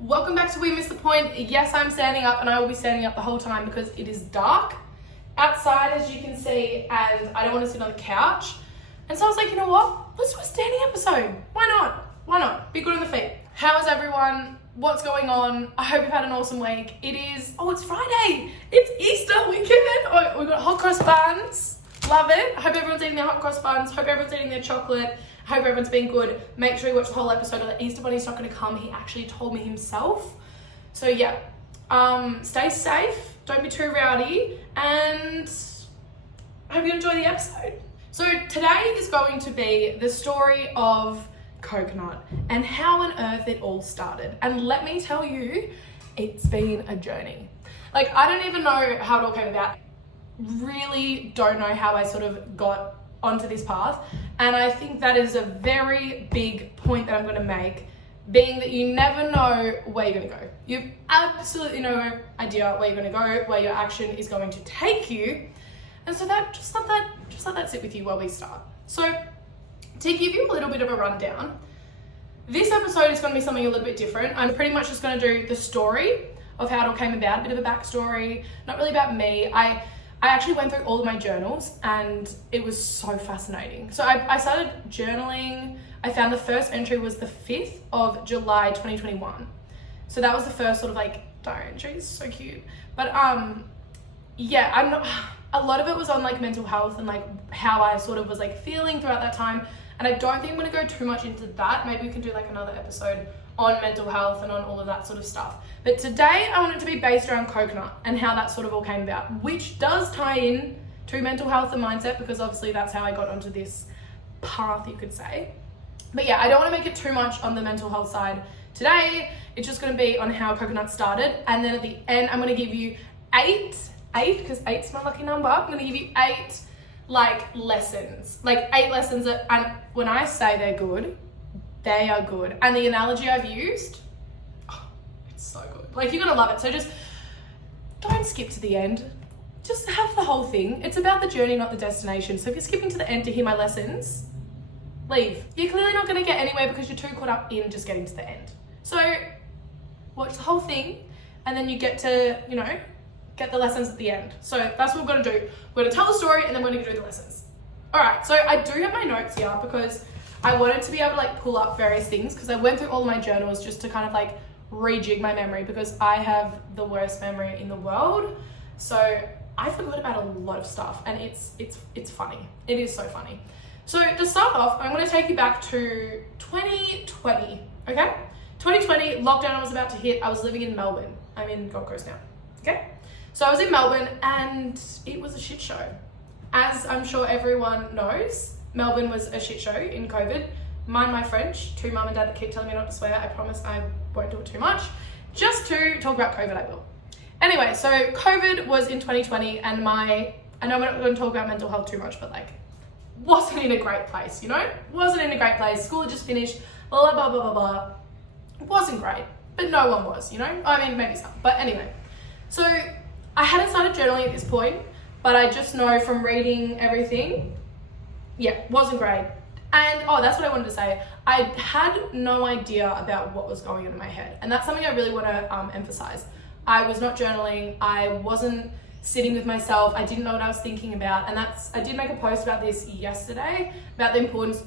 Welcome back to We Missed the Point. Yes, I'm standing up and I will be standing up the whole time because it is dark outside, as you can see, and I don't want to sit on the couch. And so I was like, you know what? Let's do a standing episode. Why not? Why not? Be good on the feet. How is everyone? What's going on? I hope you've had an awesome week. It's Friday. It's Easter weekend. We've got hot cross buns. Love it. I hope everyone's eating their hot cross buns. Hope everyone's eating their chocolate. I hope everyone's been good. Make sure you watch the whole episode. The Easter Bunny's not going to come. He actually told me himself. So yeah, stay safe. Don't be too rowdy. And I hope you enjoy the episode. So today is going to be the story of coconut and how on earth it all started. And let me tell you, it's been a journey. Like, I don't even know how it all came about. Really don't know how I sort of got onto this path. And I think that is a very big point that I'm going to make, being that you never know where you're going to go. You have absolutely no idea where you're going to go, where your action is going to take you. And so that just let that sit with you while we start. So to give you a little bit of a rundown, this episode is going to be something a little bit different. I'm pretty much just going to do the story of how it all came about, a bit of a backstory, not really about me. I actually went through all of my journals and it was so fascinating. So I started journaling. I found the first entry was the 5th of July 2021. So that was the first sort of like diary entry. It's so cute. But yeah, a lot of it was on like mental health and like how I sort of was like feeling throughout that time. And I don't think I'm going to go too much into that. Maybe we can do like another episode on mental health and on all of that sort of stuff. But today I want it to be based around coconut and how that sort of all came about, which does tie in to mental health and mindset, because obviously that's how I got onto this path, you could say. But yeah, I don't want to make it too much on the mental health side today. It's just going to be on how coconut started. And then at the end, I'm going to give you eight, because 8's my lucky number. I'm going to give you 8 lessons that, and when I say they're good, they are good. And the analogy I've used, it's so good. Like, you're gonna love it. So just don't skip to the end. Just have the whole thing. It's about the journey, not the destination. So if you're skipping to the end to hear my lessons, leave. You're clearly not gonna get anywhere because you're too caught up in just getting to the end. So watch the whole thing and then you get to, get the lessons at the end. So that's what we're gonna do. We're gonna tell the story and then we're gonna do the lessons. All right, so I do have my notes here because I wanted to be able to pull up various things, because I went through all of my journals just to kind of rejig my memory, because I have the worst memory in the world. So I forgot about a lot of stuff and it's funny. It is so funny. So to start off, I'm going to take you back to 2020, okay? 2020, lockdown was about to hit. I was living in Melbourne. I'm in Gold Coast now, okay? So I was in Melbourne and it was a shit show. As I'm sure everyone knows, Melbourne was a shit show in COVID. Mind my French, to mum and dad that keep telling me not to swear. I promise I won't do it too much. Just to talk about COVID, I will. Anyway, so COVID was in 2020 and I know we're not going to talk about mental health too much, but wasn't in a great place, Wasn't in a great place. School had just finished, blah, blah, blah, blah, blah. Wasn't great, but no one was, I mean, maybe some. But anyway, so I hadn't started journaling at this point, but I just know from reading everything, yeah, wasn't great. And, that's what I wanted to say. I had no idea about what was going on in my head. And that's something I really want to emphasize. I was not journaling. I wasn't sitting with myself. I didn't know what I was thinking about. And I did make a post about this yesterday, about the importance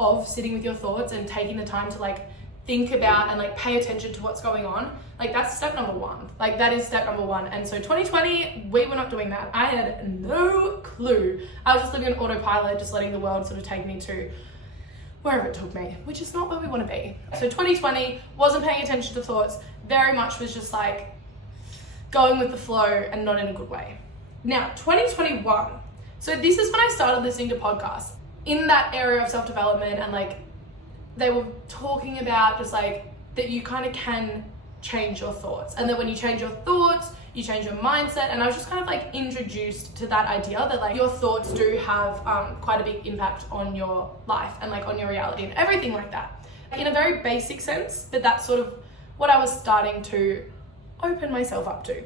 of sitting with your thoughts and taking the time to think about and pay attention to what's going on. That's step number 1. That is step number 1. And so 2020, we were not doing that. I had no clue. I was just living on autopilot, just letting the world sort of take me to wherever it took me, which is not where we want to be. So 2020, wasn't paying attention to thoughts, very much was just going with the flow and not in a good way. Now, 2021. So this is when I started listening to podcasts in that area of self-development, and they were talking about just that you kind of can change your thoughts, and that when you change your thoughts, you change your mindset. And I was just kind of introduced to that idea that your thoughts do have quite a big impact on your life and on your reality and everything like that, in a very basic sense. But that's sort of what I was starting to open myself up to.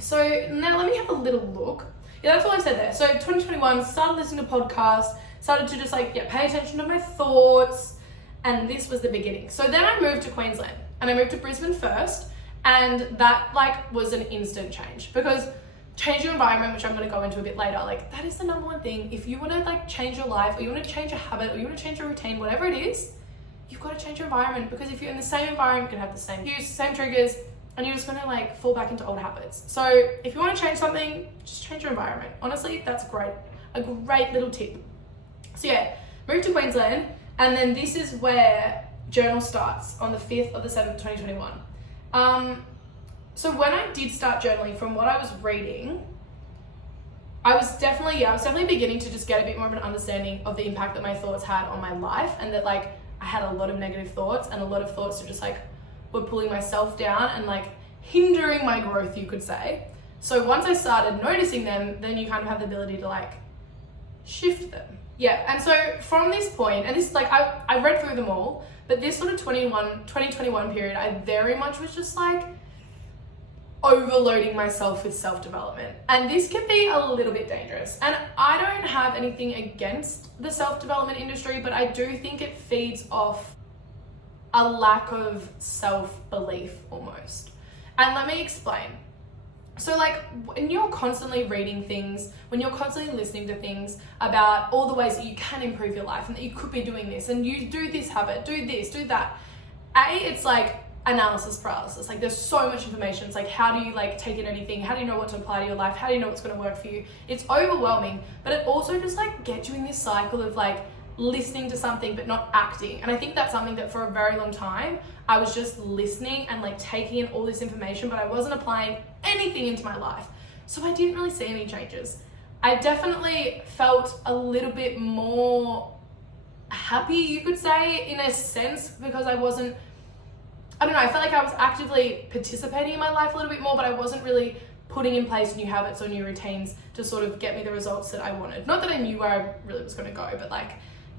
So now let me have a little look. Yeah, that's all I said there. So 2021, started listening to podcasts, started to just pay attention to my thoughts, and this was the beginning. So then I moved to Queensland. and I moved to Brisbane first, and that like was an instant change, because change your environment, which I'm going to go into a bit later, like that is the number one thing. If you want to like change your life, or you want to change a habit, or you want to change your routine, whatever it is, you've got to change your environment, because if you're in the same environment, you're going to have the same cues, same triggers, and you're just going to like fall back into old habits. So if you want to change something, just change your environment. Honestly, that's great. A great little tip. So yeah, moved to Queensland, and then this is where journal starts on the 5th of the 7th, 2021. So when I did start journaling, from what I was reading, I was definitely beginning to just get a bit more of an understanding of the impact that my thoughts had on my life, and that like I had a lot of negative thoughts, and a lot of thoughts that just like were pulling myself down and like hindering my growth, you could say. So once I started noticing them, then you kind of have the ability to like shift them. Yeah, and so from this point, and this like I read through them all, but this sort of 2021 period, I very much was just like overloading myself with self-development. And this can be a little bit dangerous. And I don't have anything against the self-development industry, but I do think it feeds off a lack of self-belief almost. And let me explain. So like when you're constantly reading things, when you're constantly listening to things about all the ways that you can improve your life and that you could be doing this and you do this habit, do this, do that. It's like analysis paralysis. Like there's so much information. It's like, how do you like take in anything? How do you know what to apply to your life? How do you know what's going to work for you? It's overwhelming, but it also just like gets you in this cycle of like listening to something but not acting. And I think that's something that for a very long time I was just listening and like taking in all this information, but I wasn't applying anything into my life. So I didn't really see any changes. I definitely felt a little bit more happy, you could say, in a sense, because I don't know, I felt like I was actively participating in my life a little bit more, but I wasn't really putting in place new habits or new routines to sort of get me the results that I wanted. Not that I knew where I really was going to go, but like,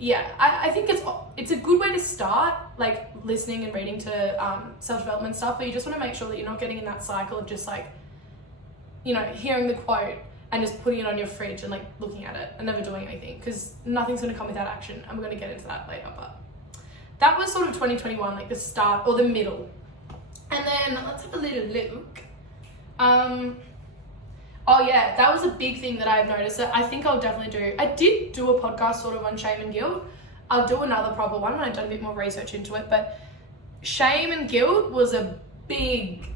yeah, I think it's a good way to start, like listening and reading to self-development stuff, but you just want to make sure that you're not getting in that cycle of just like, you know, hearing the quote and just putting it on your fridge and like looking at it and never doing anything, because nothing's going to come without action. I'm going to get into that later, but that was sort of 2021, like the start or the middle. And then let's have a little look. Oh yeah, that was a big thing that I've noticed that I think I'll definitely do. I did do a podcast sort of on shame and guilt. I'll do another proper one when I've done a bit more research into it, but shame and guilt was a big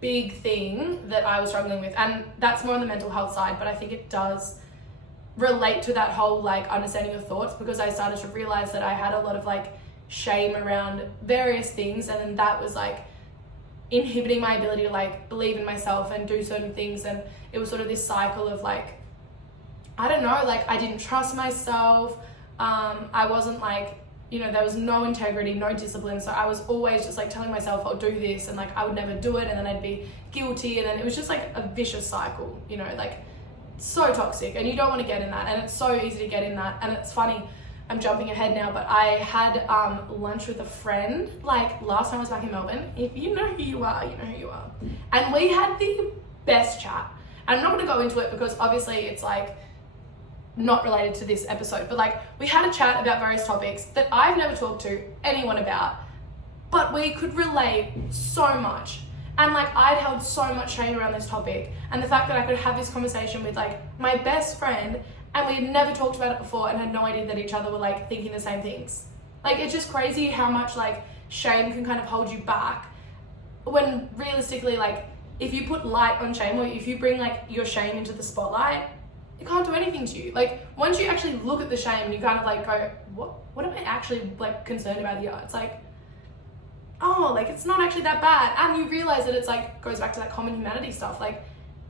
thing that I was struggling with. And that's more on the mental health side, but I think it does relate to that whole like understanding of thoughts, because I started to realize that I had a lot of like shame around various things, and then that was like inhibiting my ability to like believe in myself and do certain things. And it was sort of this cycle of like, I don't know, like I didn't trust myself. I wasn't like, you know, there was no integrity, no discipline. So I was always just like telling myself I'll do this, and like I would never do it, and then I'd be guilty, and then it was just like a vicious cycle, you know, like so toxic, and you don't want to get in that. And it's so easy to get in that. And it's funny, I'm jumping ahead now, but I had lunch with a friend like last time I was back in Melbourne. If you know who you are, you know who you are. And we had the best chat. And I'm not going to go into it because obviously it's like not related to this episode, but like we had a chat about various topics that I've never talked to anyone about, but we could relate so much. And like I'd held so much shame around this topic, and the fact that I could have this conversation with like my best friend, and we had never talked about it before and had no idea that each other were like thinking the same things. Like it's just crazy how much like shame can kind of hold you back, when realistically, like if you put light on shame, or if you bring like your shame into the spotlight, it can't do anything to you. Like once you actually look at the shame and you kind of like go, what am I actually like concerned about here? It's like, oh, like it's not actually that bad. And you realize that it's like goes back to that common humanity stuff. Like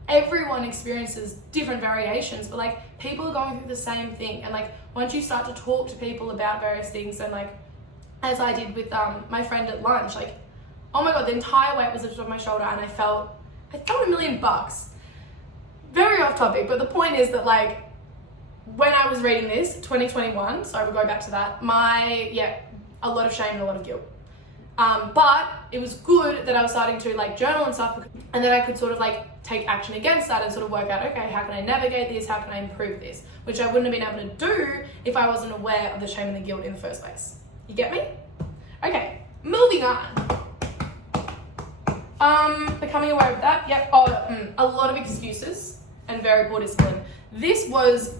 everyone experiences different variations, but like people are going through the same thing. And like once you start to talk to people about various things, and like as I did with my friend at lunch, like oh my god, the entire weight was lifted off my shoulder, and I felt $1,000,000. Very off topic, but the point is that like when I was reading this 2021, so we'll go back to that, a lot of shame and a lot of guilt. But it was good that I was starting to like journal and stuff, and then I could sort of like take action against that and sort of work out, okay, how can I navigate this? How can I improve this? Which I wouldn't have been able to do if I wasn't aware of the shame and the guilt in the first place. You get me? Okay, moving on. Becoming aware of that. Yep. A lot of excuses and very poor discipline. This was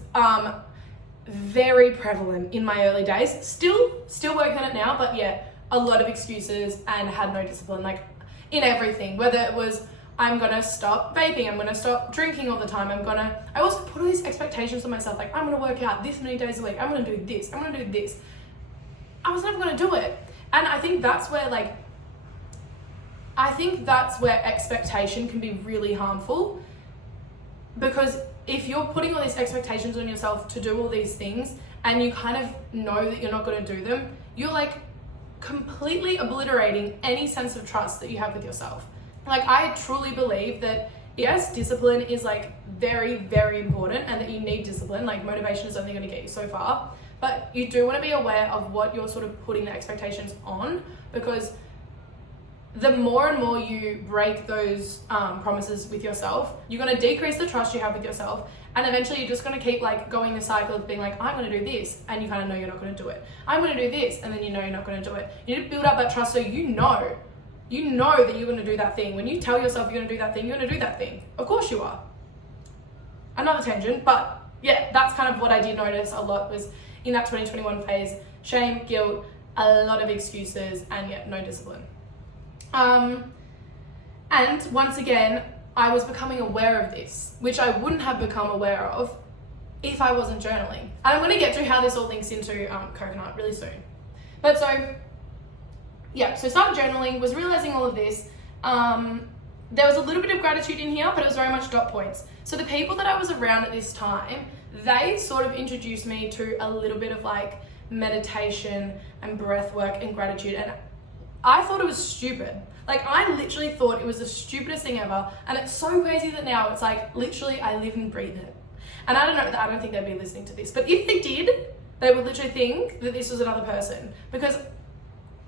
very prevalent in my early days. Still working on it now, but yeah, a lot of excuses and had no discipline, like in everything. Whether it was, I'm gonna stop vaping, I'm gonna stop drinking all the time, I also put all these expectations on myself, like I'm gonna work out this many days a week, I'm gonna do this, I'm gonna do this. I was never gonna do it. And I think that's where expectation can be really harmful, because if you're putting all these expectations on yourself to do all these things and you kind of know that you're not going to do them, you're like completely obliterating any sense of trust that you have with yourself. Like, I truly believe that yes, discipline is like very, very important, and that you need discipline. Like, motivation is only going to get you so far, but you do want to be aware of what you're sort of putting the expectations on, because the more and more you break those promises with yourself, you're going to decrease the trust you have with yourself, and eventually you're just going to keep like going the cycle of being like, I'm going to do this, and you kind of know you're not going to do it. I'm going to do this, and then you know you're not going to do it. You need to build up that trust so you know that you're going to do that thing. When you tell yourself you're going to do that thing, you're going to do that thing. Of course you are. Another tangent, but yeah, that's kind of what I did notice a lot was in that 2021 phase: shame, guilt, a lot of excuses, and yeah, no discipline. And once again, I was becoming aware of this, which I wouldn't have become aware of if I wasn't journaling. And I'm going to get to how this all links into coconut really soon. But so started journaling, was realizing all of this. There was a little bit of gratitude in here, but it was very much dot points. So the people that I was around at this time, they sort of introduced me to a little bit of like meditation and breath work and gratitude, and I thought it was stupid. Like, I literally thought it was the stupidest thing ever, and it's so crazy that now it's like literally I live and breathe it. And I don't think they'd be listening to this, but if they did, they would literally think that this was another person, because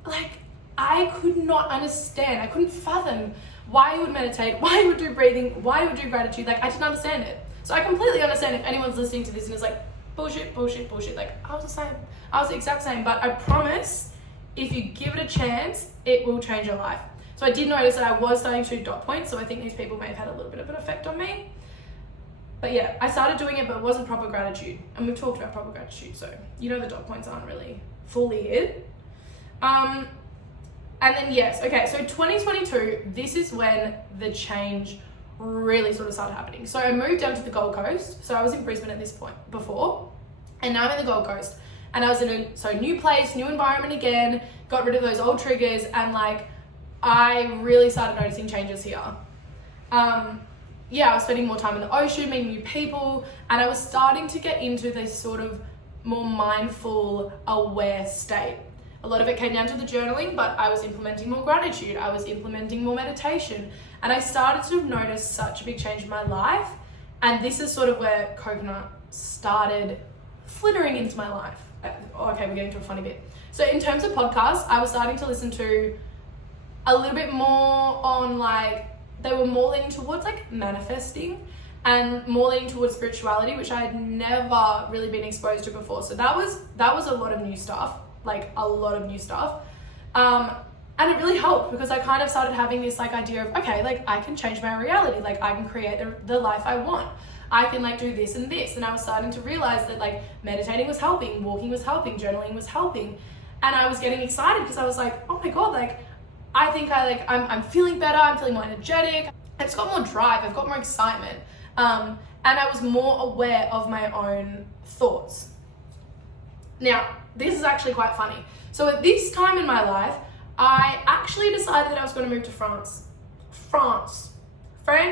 like I could not understand, I couldn't fathom why you would meditate, why you would do breathing, why you would do gratitude. Like, I didn't understand it. So I completely understand if anyone's listening to this and is like, bullshit. Like, I was the same. I was the exact same, but I promise if you give it a chance, it will change your life. So I did notice that I was starting to do dot points, so I think these people may have had a little bit of an effect on me. But yeah, I started doing it, but it wasn't proper gratitude. And we've talked about proper gratitude, so you know the dot points aren't really fully it. And then yes, okay, so 2022, this is when the change really sort of started happening. So I moved down to the Gold Coast. So I was in Brisbane at this point before, and now I'm in the Gold Coast. And I was in a new place, new environment again, got rid of those old triggers, and like, I really started noticing changes here. I was spending more time in the ocean, meeting new people, and I was starting to get into this sort of more mindful, aware state. A lot of it came down to the journaling, but I was implementing more gratitude, I was implementing more meditation, and I started to notice such a big change in my life. And this is sort of where coconut started flittering into my life. Okay, we're getting to a funny bit. So in terms of podcasts, I was starting to listen to a little bit more on like, they were more leaning towards like manifesting and more leaning towards spirituality, which I had never really been exposed to before. So that was a lot of new stuff, like a lot of new stuff. And it really helped, because I kind of started having this like idea of, okay, like I can change my reality, like I can create the life I want. I can like do this and this. And I was starting to realize that like meditating was helping, walking was helping, journaling was helping. And I was getting excited because I was like, oh my God, like I think I'm feeling better, I'm feeling more energetic. I've just got more drive, I've got more excitement. And I was more aware of my own thoughts. Now, this is actually quite funny. So at this time in my life, I actually decided that I was going to move to France. France. I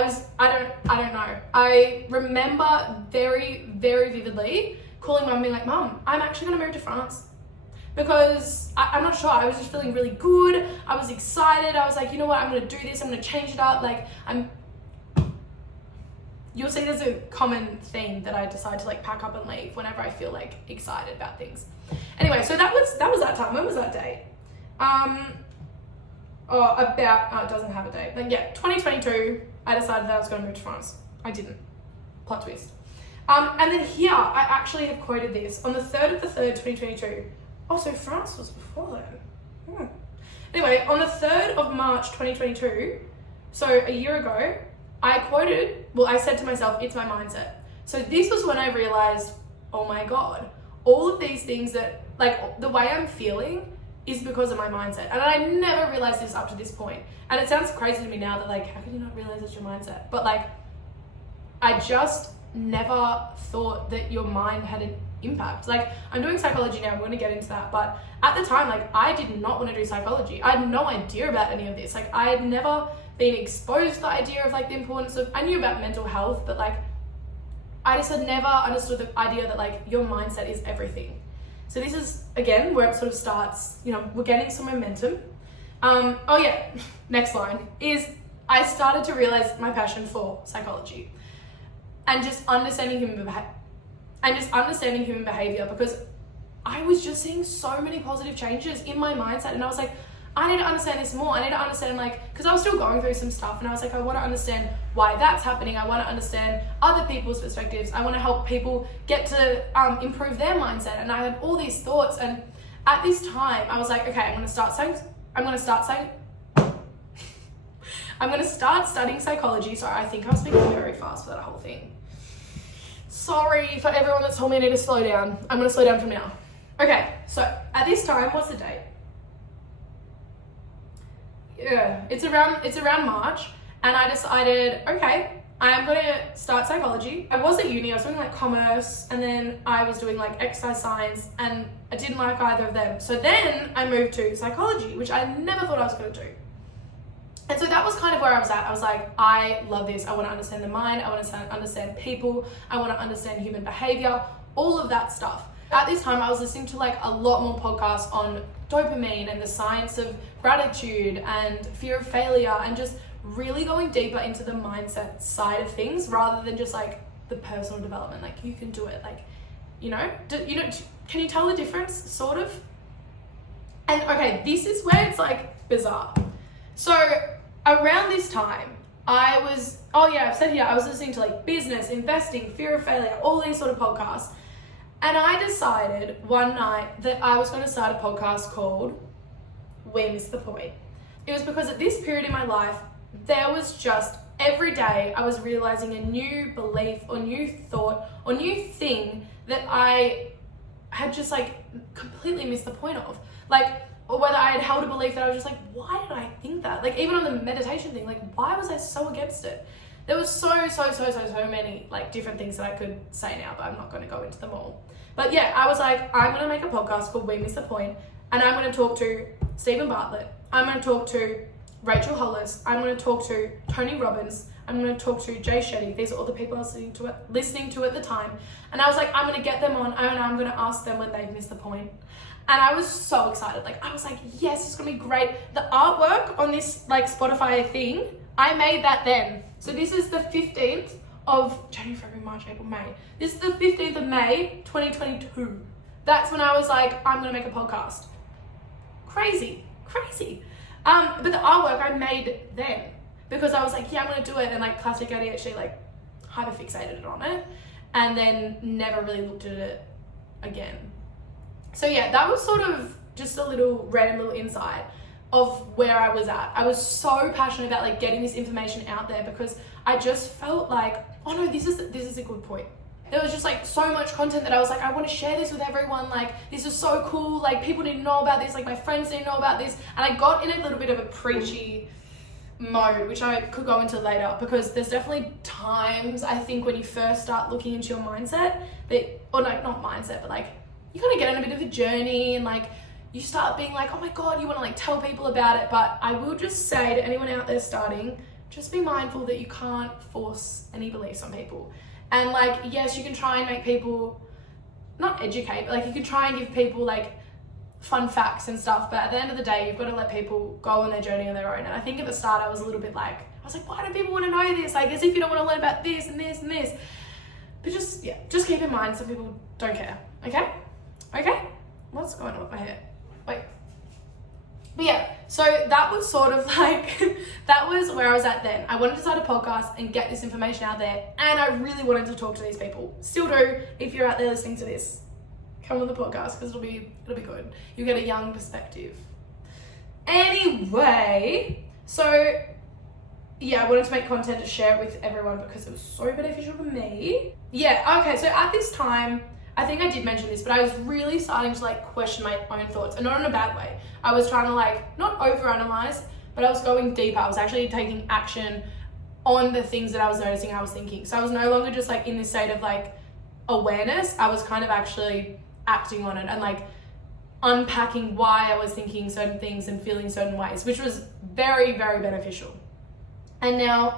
don't know. I remember very, very vividly calling mum and being like, Mum, I'm actually going to move to France. Because I'm not sure, I was just feeling really good. I was excited. I was like, you know what, I'm going to do this. I'm going to change it up. Like, you'll see there's a common theme that I decide to like pack up and leave whenever I feel like excited about things. Anyway, so that was that time. When was that date? It doesn't have a date. Then yeah, 2022, I decided that I was going to move to France. I didn't. Plot twist. And then here, I actually have quoted this on the 3rd of the 3rd, 2022. Oh, so France was before then. Anyway, on the 3rd of March 2022, so a year ago, I said to myself, it's my mindset. So this was when I realized, oh my God, all of these things that, like, the way I'm feeling is because of my mindset. And I never realized this up to this point. And it sounds crazy to me now that, like, how can you not realize it's your mindset? But, like, I just never thought that your mind had an impact. Like, I'm doing psychology now, I'm going to get into that, but at the time, like, I did not want to do psychology. I had no idea about any of this. Like, I had never been exposed to the idea of, like, the importance of, I knew about mental health, but, like, I just had never understood the idea that, like, your mindset is everything. So this is, again, where it sort of starts, you know, we're getting some momentum. Oh yeah, next line is I started to realize my passion for psychology and just understanding human behavior, because I was just seeing so many positive changes in my mindset, and I was like, I need to understand this more. I need to understand, like, because I was still going through some stuff, and I was like, I want to understand why that's happening. I want to understand other people's perspectives. I want to help people get to improve their mindset. And I had all these thoughts, and at this time, I was like, okay, I'm going to start studying psychology. Sorry, I think I was speaking very fast for that whole thing. Sorry for everyone that's told me I need to slow down. I'm going to slow down from now. Okay, so at this time, what's the date? Yeah, it's around March, and I decided, okay, I'm going to start psychology. I was at uni, I was doing like commerce, and then I was doing like exercise science, and I didn't like either of them. So then I moved to psychology, which I never thought I was going to do. And so that was kind of where I was at. I was like, I love this. I want to understand the mind. I want to understand people. I want to understand human behavior, all of that stuff. At this time, I was listening to like a lot more podcasts on dopamine and the science of gratitude and fear of failure, and just really going deeper into the mindset side of things rather than just like the personal development. Like, you can do it. Like, can you tell the difference, sort of? And okay, this is where it's like bizarre. So around this time, I've said here, I was listening to like business, investing, fear of failure, all these sort of podcasts. And I decided one night that I was going to start a podcast called We Miss the Point. It was because at this period in my life, there was just every day I was realizing a new belief or new thought or new thing that I had just like completely missed the point of. Like, or whether I had held a belief that I was just like, why did I think that? Like, even on the meditation thing, like, why was I so against it? There was so many like different things that I could say now, but I'm not going to go into them all. But yeah, I was like, I'm going to make a podcast called We Miss the Point, and I'm going to talk to Stephen Bartlett. I'm going to talk to Rachel Hollis. I'm going to talk to Tony Robbins. I'm going to talk to Jay Shetty. These are all the people I was listening to at the time. And I was like, I'm going to get them on, and I'm going to ask them when they've missed the point. And I was so excited. Like, I was like, yes, it's going to be great. The artwork on this like Spotify thing, I made that then. So this is the 15th of January, February, March, April, May. This is the 15th of May, 2022. That's when I was like, I'm going to make a podcast. Crazy. But the artwork I made then, because I was like, yeah, I'm going to do it. And like classic ADHD, like hyperfixated on it, and then never really looked at it again. So yeah, that was sort of just a random little insight of where I was at. I was so passionate about like getting this information out there, because I just felt like, oh no, this is a good point. There was just like so much content that I was like, I want to share this with everyone. Like, this is so cool. Like, people need to know about this. Like, my friends need to know about this. And I got in a little bit of a preachy mode, which I could go into later, because there's definitely times, I think, when you first start looking into your mindset not mindset, but like, you kind of get on a bit of a journey, and like, you start being like, oh my God, you want to like tell people about it. But I will just say to anyone out there starting, just be mindful that you can't force any beliefs on people. And like, yes, you can try and make people, not educate, but like, you can try and give people like fun facts and stuff. But at the end of the day, you've got to let people go on their journey on their own. And I think at the start, I was a little bit like, I was like, why do people want to know this? Like, as if you don't want to learn about this and this and this. But just keep in mind, some people don't care. Okay? What's going on with my hair? Wait. But yeah, so that was sort of like, that was where I was at then. I wanted to start a podcast and get this information out there, and I really wanted to talk to these people. Still do, if you're out there listening to this. Come on the podcast, because it'll be good. You'll get a young perspective. Anyway, so yeah, I wanted to make content to share it with everyone because it was so beneficial to me. Yeah, okay, so at this time, I think I did mention this, but I was really starting to like question my own thoughts, and not in a bad way. I was trying to like, not overanalyze, but I was going deeper. I was actually taking action on the things that I was noticing I was thinking. So I was no longer just like in this state of like awareness. I was kind of actually acting on it and like unpacking why I was thinking certain things and feeling certain ways, which was very, very beneficial. And now,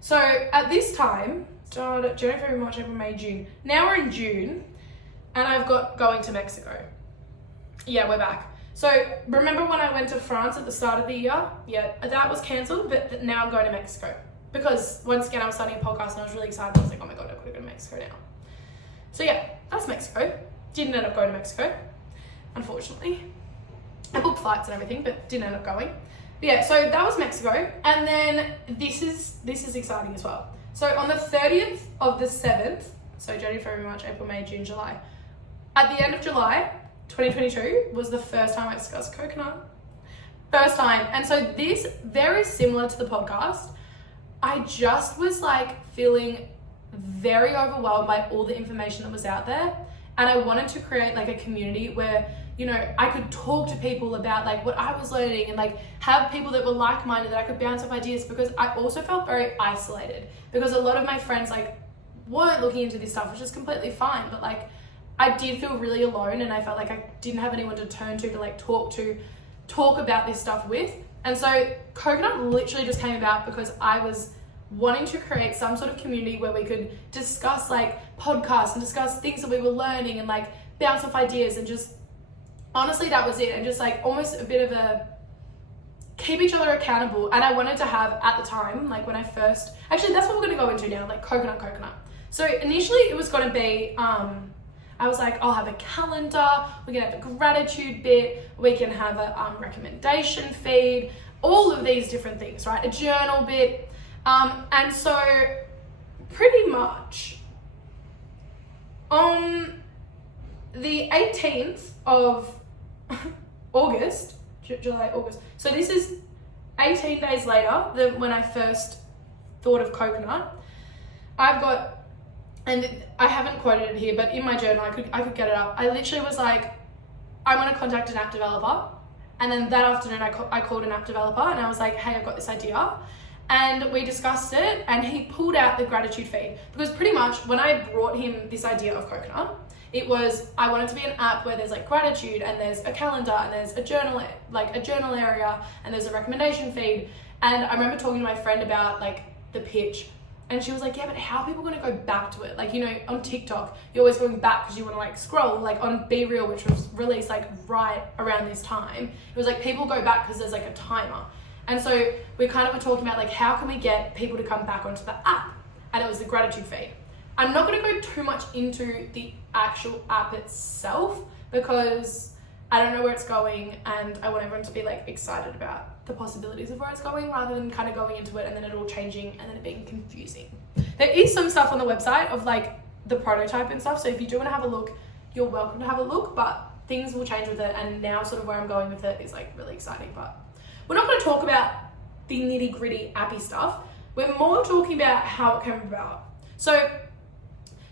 So at this time, January, February, March, April, May, June. Now we're in June, and I've got going to Mexico. Yeah, we're back. So remember when I went to France at the start of the year? Yeah, that was cancelled, but now I'm going to Mexico. Because once again, I was starting a podcast and I was really excited. I was like, oh my God, I've got to go to Mexico now. So yeah, that's Mexico. Didn't end up going to Mexico, unfortunately. I booked flights and everything, but didn't end up going. But yeah, so that was Mexico. And then this is exciting as well. So on the 30th of the 7th, so January, February, March, April, May, June, July. At the end of July, 2022 was the first time I discussed coconut. First time. And so this, very similar to the podcast, I just was like feeling very overwhelmed by all the information that was out there. And I wanted to create like a community where, you know, I could talk to people about like what I was learning and like have people that were like-minded that I could bounce off ideas, because I also felt very isolated because a lot of my friends like weren't looking into this stuff, which is completely fine. But like I did feel really alone, and I felt like I didn't have anyone to turn to like talk about this stuff with. And so Coconut literally just came about because I was wanting to create some sort of community where we could discuss like podcasts and discuss things that we were learning and like bounce off ideas, and just honestly that was it. And just like almost a bit of a keep each other accountable. And I wanted to have at the time, like when I first, actually that's what we're going to go into now, like coconut. So initially it was going to be I was like, I'll have a calendar, we're gonna have a gratitude bit, we can have a recommendation feed, all of these different things, right? A journal bit. And so pretty much on the 18th of August, July, August. So this is 18 days later than when I first thought of coconut. I've got, and I haven't quoted it here, but in my journal, I could get it up. I literally was like, I want to contact an app developer. And then that afternoon, I called an app developer and I was like, hey, I've got this idea. And we discussed it, and he pulled out the gratitude feed. Because pretty much when I brought him this idea of coconut, it was, I want it to be an app where there's like gratitude and there's a calendar and there's a journal, like a journal area, and there's a recommendation feed. And I remember talking to my friend about like the pitch, and she was like, yeah, but how are people going to go back to it? Like, you know, on TikTok, you're always going back because you want to like scroll. Like on Be Real, which was released like right around this time, it was like people go back because there's like a timer. And so we kind of were talking about like, how can we get people to come back onto the app? And it was the gratitude feed. I'm not going to go too much into the actual app itself because I don't know where it's going, and I want everyone to be like excited about the possibilities of where it's going rather than kind of going into it and then it all changing and then it being confusing. There is some stuff on the website of like the prototype and stuff. So if you do want to have a look, you're welcome to have a look, but things will change with it. And now sort of where I'm going with it is like really exciting, but we're not going to talk about the nitty gritty appy stuff. We're more talking about how it came about. So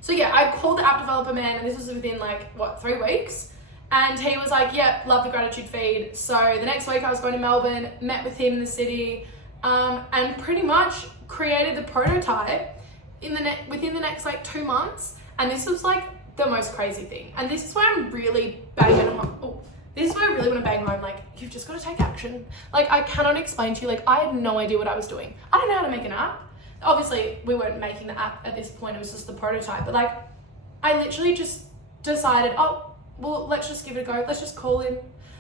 yeah, I called the app developer man, and this was within like, 3 weeks? And he was like, yeah, love the gratitude feed. So the next week I was going to Melbourne, met with him in the city, and pretty much created the prototype within the next like 2 months. And this was like the most crazy thing. And this is why I'm really banging home. This is why I really want to bang home, like, you've just got to take action. Like, I cannot explain to you, like, I had no idea what I was doing. I don't know how to make an app. Obviously, we weren't making the app at this point, it was just the prototype. But like, I literally just decided, oh, well, let's just give it a go. Let's just call him.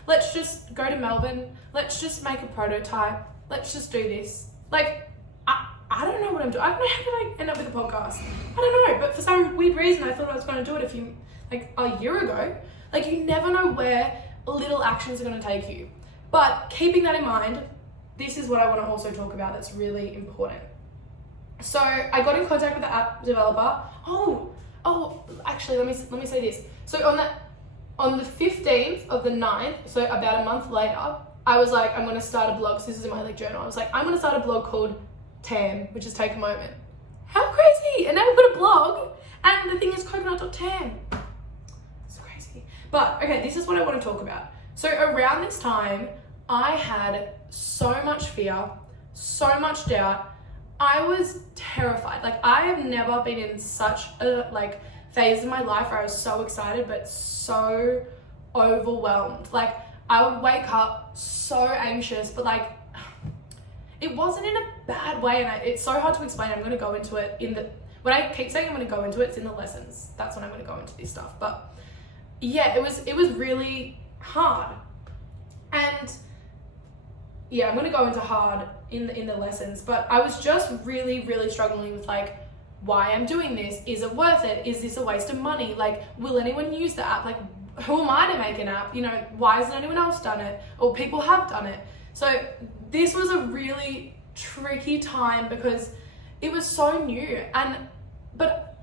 Let's just go to Melbourne. Let's just make a prototype. Let's just do this. Like, I don't know what I'm doing. I don't know how did I end up with a podcast. I don't know, but for some weird reason, I thought I was going to do it a year ago. Like, you never know where little actions are going to take you. But keeping that in mind, this is what I want to also talk about that's really important. So I got in contact with the app developer. Oh, actually, let me say this. So on the 15th of the 9th, so about a month later, I was like, I'm going to start a blog. So this is in my like journal. I was like, I'm going to start a blog called Tan, which is Take a Moment. How crazy! And now we've got a blog, and the thing is coconut.tan. It's crazy. But okay, this is what I want to talk about. So around this time, I had so much fear, so much doubt. I was terrified. Like, I have never been in such a like phase in my life where I was so excited but so overwhelmed. Like, I would wake up so anxious, but like it wasn't in a bad way, and it's so hard to explain. I'm going to go into it when I keep saying I'm going to go into it, it's in the lessons. That's when I'm going to go into this stuff. But yeah, it was really hard. And yeah, I'm going to go into hard in the lessons, but I was just really, really struggling with like, why I'm doing this. Is it worth it? Is this a waste of money? Like, will anyone use the app? Like, who am I to make an app? You know, why hasn't anyone else done it? Or people have done it. So this was a really tricky time because it was so new, but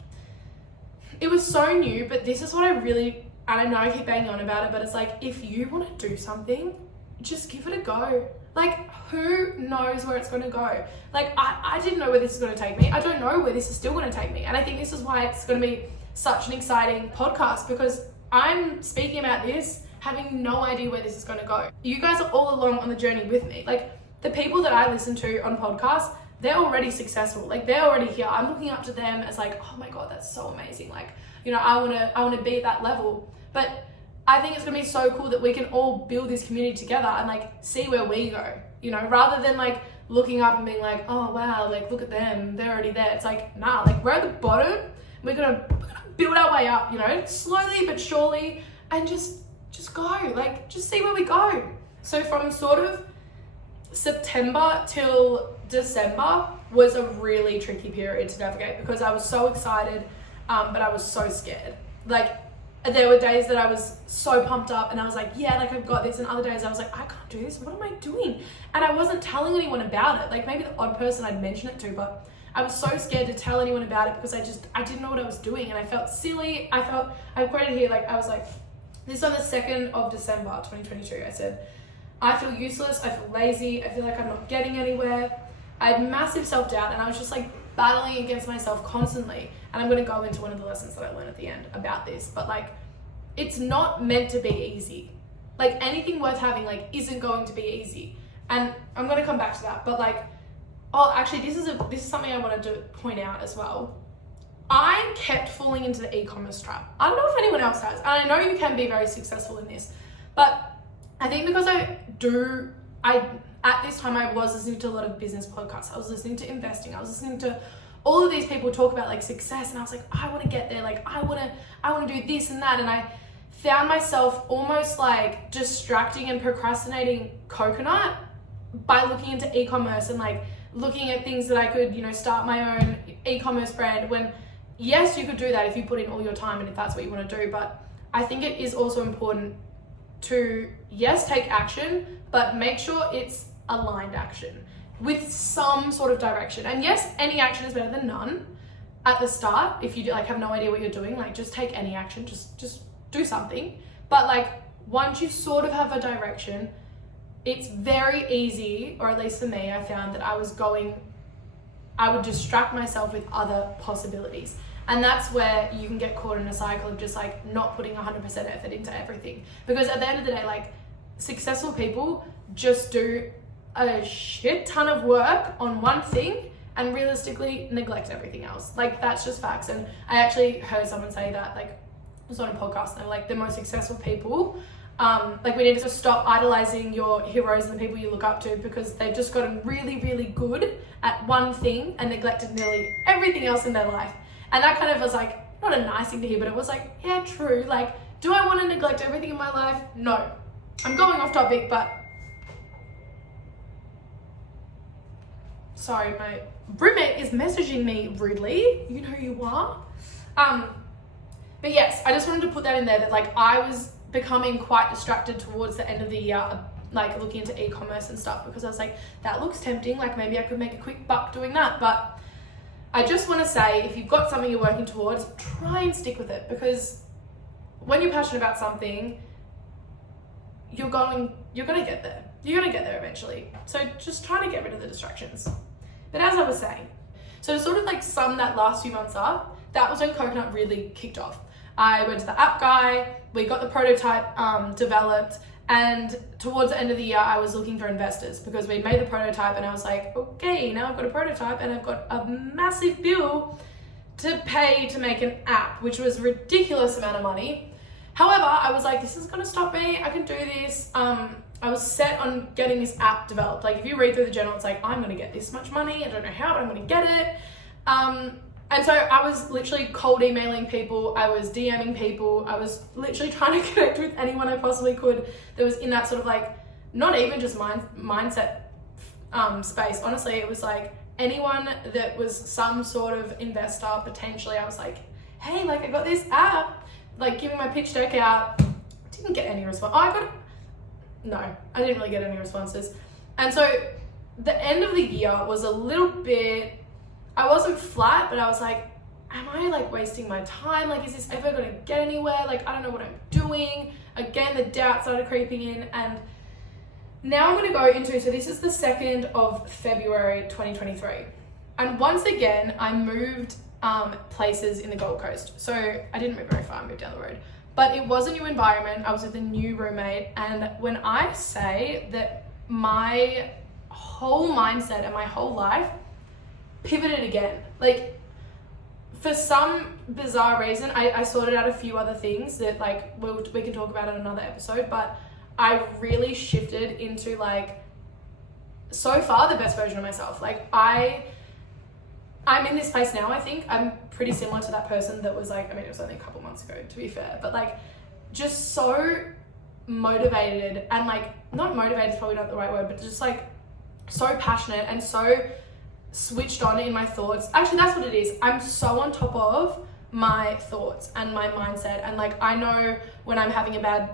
this is what I really, and I know I keep banging on about it, but it's like, if you want to do something, just give it a go. Like, who knows where it's going to go? Like, I didn't know where this is going to take me. I don't know where this is still going to take me. And I think this is why it's going to be such an exciting podcast, because I'm speaking about this having no idea where this is going to go. You guys are all along on the journey with me. Like, the people that I listen to on podcasts, they're already successful. Like, they're already here. I'm looking up to them as like, oh my God, that's so amazing. Like, you know, I want to be at that level. But I think it's going to be so cool that we can all build this community together and like see where we go, you know, rather than like looking up and being like, oh wow, like look at them, they're already there. It's like, nah, like we're at the bottom. We're gonna build our way up, you know, slowly but surely, and just go, like just see where we go. So from sort of September till December was a really tricky period to navigate because I was so excited, but I was so scared. Like, there were days that I was so pumped up and I was like, yeah, like I've got this. And other days I was like, I can't do this. What am I doing? And I wasn't telling anyone about it. Like, maybe the odd person I'd mention it to, but I was so scared to tell anyone about it because I didn't know what I was doing. And I felt silly. I quoted here, like, I was like, this is on the 2nd of December, 2022. I said, I feel useless. I feel lazy. I feel like I'm not getting anywhere. I had massive self-doubt and I was just like battling against myself constantly. And I'm going to go into one of the lessons that I learned at the end about this, but like, it's not meant to be easy. Like, anything worth having like isn't going to be easy. And I'm going to come back to that, but like, oh, actually this is something I wanted to point out as well. I kept falling into the e-commerce trap. I don't know if anyone else has, and I know you can be very successful in this, but I think because at this time I was listening to a lot of business podcasts. I was listening to investing. I was listening to all of these people talk about like success, and I was like, I want to get there. Like, I want to do this and that. And I found myself almost like distracting and procrastinating coconut by looking into e-commerce and like looking at things that I could, you know, start my own e-commerce brand, when yes, you could do that if you put in all your time and if that's what you want to do. But I think it is also important to, yes, take action, but make sure it's aligned action with some sort of direction. And yes, any action is better than none at the start. If you like have no idea what you're doing, like just take any action, just do something. But like, once you sort of have a direction, it's very easy, or at least for me, I found that I would distract myself with other possibilities. And that's where you can get caught in a cycle of just like not putting 100% effort into everything. Because at the end of the day, like, successful people just do a shit ton of work on one thing and realistically neglect everything else. Like, that's just facts. And I actually heard someone say that, like, it was on a podcast, and they're like, the most successful people, like, we need to stop idolizing your heroes and the people you look up to, because they've just gotten really, really good at one thing and neglected nearly everything else in their life. And that kind of was like, not a nice thing to hear, but it was like, yeah, true. Like, do I want to neglect everything in my life? No. I'm going off topic, but sorry, my roommate is messaging me rudely. You know who you are. But yes, I just wanted to put that in there, that like, I was becoming quite distracted towards the end of the year, like looking into e-commerce and stuff, because I was like, that looks tempting. Like, maybe I could make a quick buck doing that. But I just want to say, if you've got something you're working towards, try and stick with it, because when you're passionate about something, you're gonna get there. You're gonna get there eventually. So just try to get rid of the distractions. But as I was saying, so to sort of like sum that last few months up, that was when Coconut really kicked off. I went to the app guy, we got the prototype developed, and towards the end of the year, I was looking for investors because we'd made the prototype and I was like, okay, now I've got a prototype and I've got a massive bill to pay to make an app, which was a ridiculous amount of money. However, I was like, this is gonna stop me, I can do this. I was set on getting this app developed. Like if you read through the journal, it's like, I'm gonna get this much money, I don't know how, but I'm gonna get it. And so I was literally cold emailing people, I was DMing people, I was literally trying to connect with anyone I possibly could that was in that sort of like, not even just mindset space. Honestly, it was like anyone that was some sort of investor, potentially. I was like, hey, like I got this app, like giving my pitch deck out. Didn't get any response. No, I didn't really get any responses. And so the end of the year was a little bit, I wasn't flat, but I was like, am I like wasting my time? Like, is this ever gonna get anywhere? Like, I don't know what I'm doing. Again, the doubt started creeping in, and now I'm gonna go into, so this is the 2nd of February, 2023. And once again, I moved places in the Gold Coast. So I didn't move very far, I moved down the road. But it was a new environment, I was with a new roommate, and when I say that my whole mindset and my whole life pivoted again, like for some bizarre reason, I sorted out a few other things that like we can talk about in another episode, but I really shifted into like, so far, the best version of myself. Like I'm in this place now. I think I'm pretty similar to that person that was like, I mean, it was only a couple months ago to be fair, but like just so motivated and like, not motivated is probably not the right word, but just like so passionate and so switched on in my thoughts. Actually, that's what it is. I'm so on top of my thoughts and my mindset, and like I know when I'm having a bad,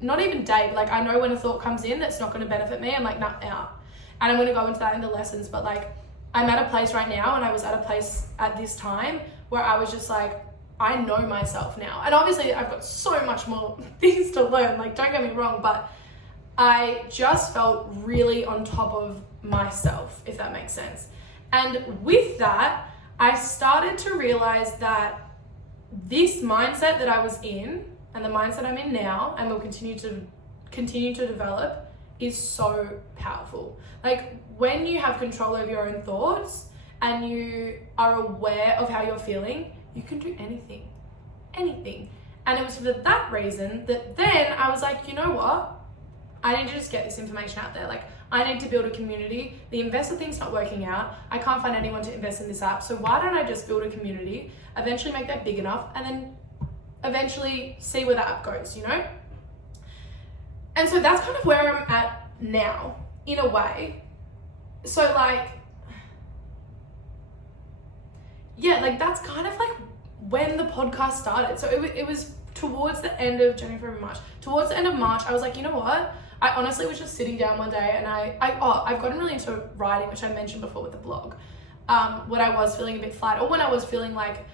not even day, but like I know when a thought comes in that's not going to benefit me, I'm like, nah, out. And I'm going to go into that in the lessons, but like I'm at a place right now, and I was at a place at this time where I was just like, I know myself now. And obviously I've got so much more things to learn, like don't get me wrong, but I just felt really on top of myself, if that makes sense. And with that, I started to realize that this mindset that I was in and the mindset I'm in now and will continue to develop is so powerful. Like when you have control over your own thoughts and you are aware of how you're feeling, you can do anything. And it was for that reason that then I was like, you know what? I need to just get this information out there. Like I need to build a community. The investor thing's not working out. I can't find anyone to invest in this app. So why don't I just build a community, eventually make that big enough, and then eventually see where the app goes, you know? And so that's kind of where I'm at now, in a way. So like, yeah, like that's kind of like when the podcast started. So it was towards the end of January, February, March. Towards the end of March, I was like, you know what? I honestly was just sitting down one day and I've gotten really into writing, which I mentioned before with the blog. When I was feeling a bit flat, or when I was feeling like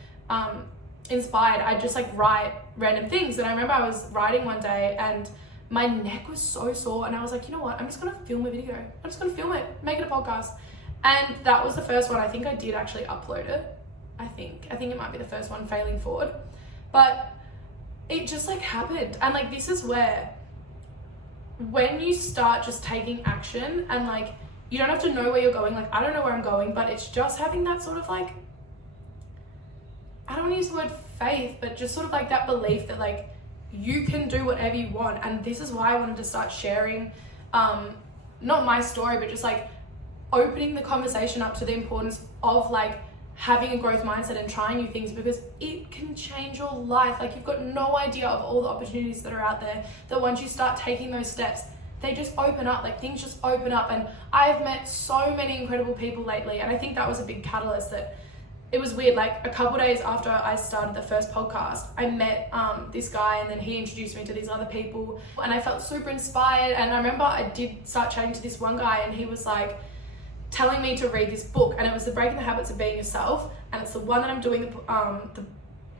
inspired, I'd just like write random things. And I remember I was writing one day and my neck was so sore, and I was like, you know what? I'm just gonna film a video. I'm just gonna film it, make it a podcast. And that was the first one. I think I did actually upload it. I think it might be the first one, failing forward. But it just like happened. And like, this is where, when you start just taking action and like, you don't have to know where you're going. Like, I don't know where I'm going, but it's just having that sort of like, I don't want to use the word faith, but just sort of like that belief that like, you can do whatever you want. And this is why I wanted to start sharing, not my story, but just like opening the conversation up to the importance of like having a growth mindset and trying new things, because it can change your life. Like, you've got no idea of all the opportunities that are out there, that once you start taking those steps, they just open up, like things just open up. And I've met so many incredible people lately, and I think that was a big catalyst. That it was weird, like a couple days after I started the first podcast, I met this guy, and then he introduced me to these other people, and I felt super inspired. And I remember I did start chatting to this one guy, and he was like telling me to read this book, and it was The Breaking the Habits of Being Yourself, and it's the one that I'm doing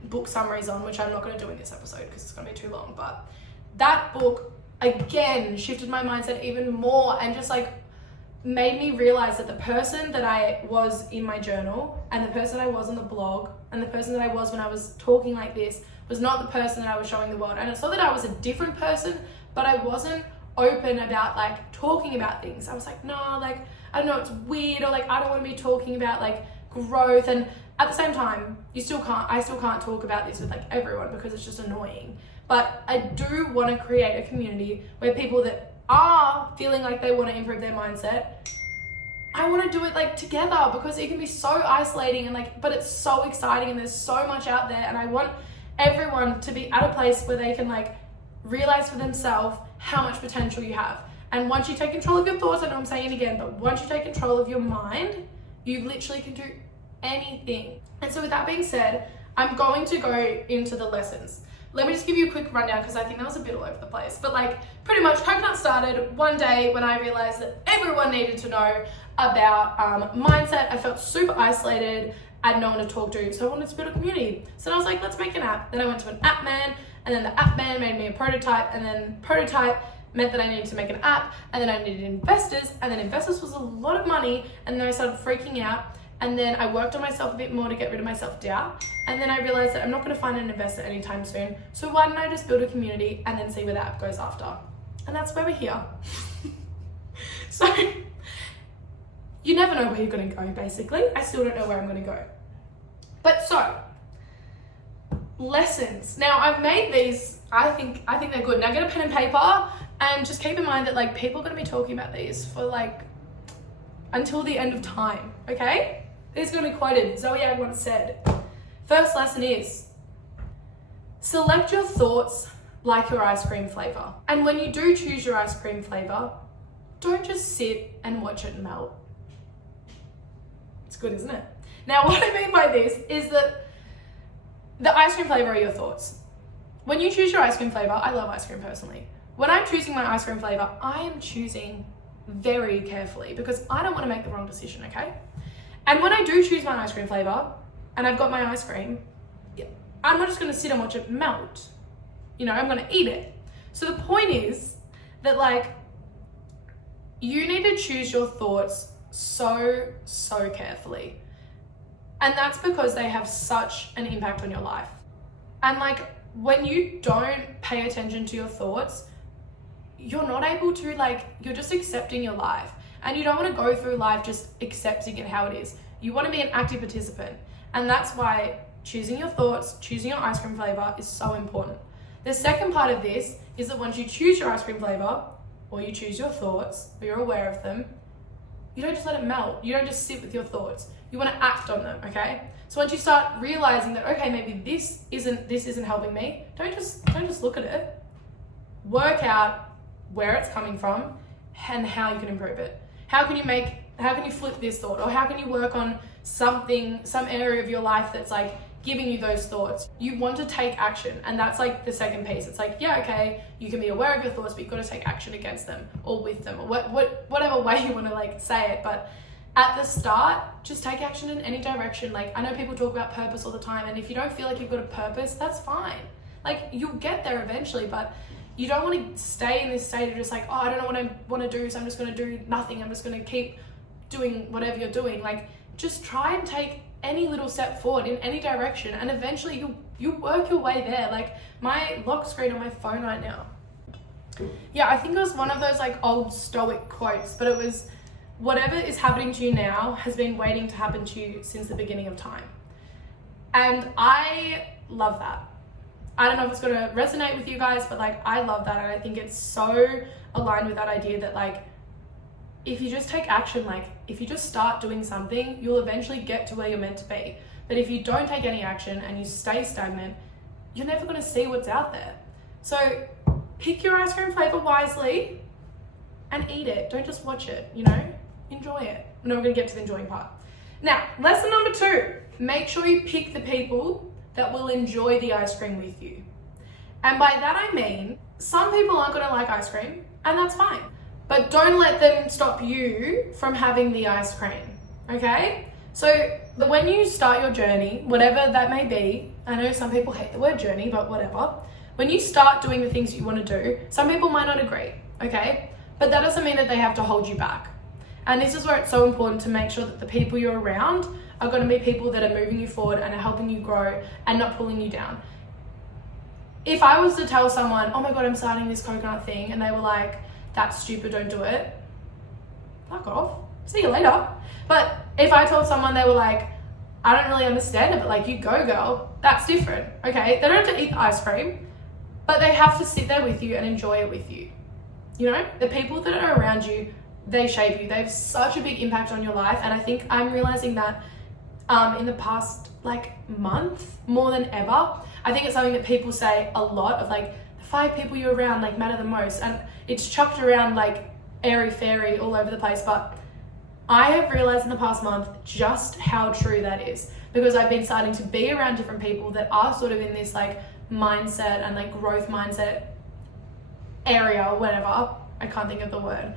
book summaries on, which I'm not going to do in this episode because it's going to be too long, but that book again shifted my mindset even more and just like made me realize that the person that I was in my journal and the person I was on the blog and the person that I was when I was talking like this was not the person that I was showing the world. And it's not that I was a different person, but I wasn't open about like talking about things. I was like, no, like, I don't know, it's weird, or like, I don't want to be talking about like growth. And at the same time, I still can't talk about this with like everyone because it's just annoying. But I do want to create a community where people that are feeling like they want to improve their mindset, I want to do it like together, because it can be so isolating and like, but it's so exciting and there's so much out there. And I want everyone to be at a place where they can like realize for themselves how much potential you have. And once you take control of your thoughts, I know I'm saying it again, but once you take control of your mind, you literally can do anything. And so with that being said, I'm going to go into the lessons. Let me just give you a quick rundown because I think that was a bit all over the place. But like pretty much Coconut started one day when I realized that everyone needed to know about mindset. I felt super isolated. I had no one to talk to, so I wanted to build a community. So I was like, let's make an app. Then I went to an app man, and then the app man made me a prototype, and then prototype meant that I needed to make an app, and then I needed investors, and then investors was a lot of money, and then I started freaking out. And then I worked on myself a bit more to get rid of my self-doubt. And then I realized that I'm not going to find an investor anytime soon. So why don't I just build a community and then see where the app goes after? And that's where we're here. So you never know where you're going to go, basically. I still don't know where I'm going to go. But so, lessons. Now I've made these, I think they're good. Now get a pen and paper and just keep in mind that like people are going to be talking about these for like until the end of time, okay? These are going to be quoted. Zoe Ag once said, first lesson is, select your thoughts like your ice cream flavor. And when you do choose your ice cream flavor, don't just sit and watch it melt. It's good, isn't it? Now, what I mean by this is that the ice cream flavor are your thoughts. When you choose your ice cream flavor, I love ice cream personally. When I'm choosing my ice cream flavor, I am choosing very carefully because I don't want to make the wrong decision, okay? And when I do choose my ice cream flavor and I've got my ice cream, I'm not just going to sit and watch it melt. You know, I'm going to eat it. So the point is that like, you need to choose your thoughts so carefully. And that's because they have such an impact on your life. And like, when you don't pay attention to your thoughts, you're not able to like, you're just accepting your life. And you don't want to go through life just accepting it how it is. You want to be an active participant. And that's why choosing your thoughts, choosing your ice cream flavor is so important. The second part of this is that once you choose your ice cream flavor, or you choose your thoughts, or you're aware of them, you don't just let it melt. You don't just sit with your thoughts. You want to act on them, okay? So once you start realizing that, okay, maybe this isn't helping me, don't just look at it. Work out where it's coming from and how you can improve it. How can you flip this thought? Or how can you work on some area of your life that's like giving you those thoughts? You want to take action. And that's like the second piece. It's like, yeah, okay, you can be aware of your thoughts, but you've got to take action against them or with them or whatever way you want to like say it. But at the start, just take action in any direction. Like I know people talk about purpose all the time. And if you don't feel like you've got a purpose, that's fine. Like you'll get there eventually, but you don't want to stay in this state of just like, oh, I don't know what I want to do, so I'm just going to do nothing. I'm just going to keep doing whatever you're doing. Like, just try and take any little step forward in any direction, and eventually you work your way there. Like, my lock screen on my phone right now. Yeah, I think it was one of those like old stoic quotes, but it was, whatever is happening to you now has been waiting to happen to you since the beginning of time. And I love that. I don't know if it's going to resonate with you guys, but like, I love that. And I think it's so aligned with that idea that like, if you just take action, like if you just start doing something, you'll eventually get to where you're meant to be. But if you don't take any action and you stay stagnant, you're never going to see what's out there. So pick your ice cream flavor wisely and eat it. Don't just watch it, you know, enjoy it. No, we're going to get to the enjoying part. Now, lesson number 2, make sure you pick the people that will enjoy the ice cream with you. And by that I mean, some people aren't going to like ice cream, and that's fine. But don't let them stop you from having the ice cream, okay? So when you start your journey, whatever that may be, I know some people hate the word journey, but whatever. When you start doing the things you want to do, some people might not agree, okay? But that doesn't mean that they have to hold you back. And this is where it's so important to make sure that the people you're around are going to be people that are moving you forward and are helping you grow and not pulling you down. If I was to tell someone, oh my God, I'm starting this coconut thing, and they were like, that's stupid, don't do it, fuck off, see you later. But if I told someone, they were like, I don't really understand it, but like, you go girl, that's different, okay? They don't have to eat the ice cream, but they have to sit there with you and enjoy it with you. You know, the people that are around you, they shape you. They have such a big impact on your life. And I think I'm realizing that in the past like month, more than ever. I think it's something that people say a lot of, like, the 5 people you're around like matter the most. And it's chucked around like airy-fairy all over the place. But I have realized in the past month just how true that is, because I've been starting to be around different people that are sort of in this like mindset and like growth mindset area or whatever. I can't think of the word.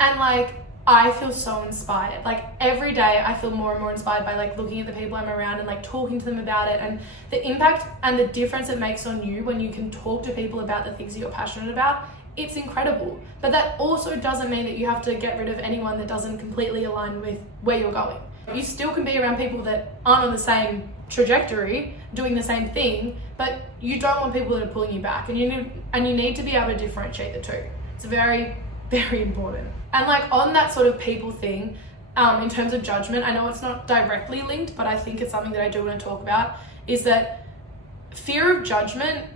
And like, I feel so inspired. Like every day I feel more and more inspired by like looking at the people I'm around and like talking to them about it, and the impact and the difference it makes on you when you can talk to people about the things that you're passionate about. It's incredible. But that also doesn't mean that you have to get rid of anyone that doesn't completely align with where you're going. You still can be around people that aren't on the same trajectory, doing the same thing, but you don't want people that are pulling you back, and you need to be able to differentiate the two. It's very, very important. And like on that sort of people thing, in terms of judgment, I know it's not directly linked, but I think it's something that I do want to talk about, is that fear of judgment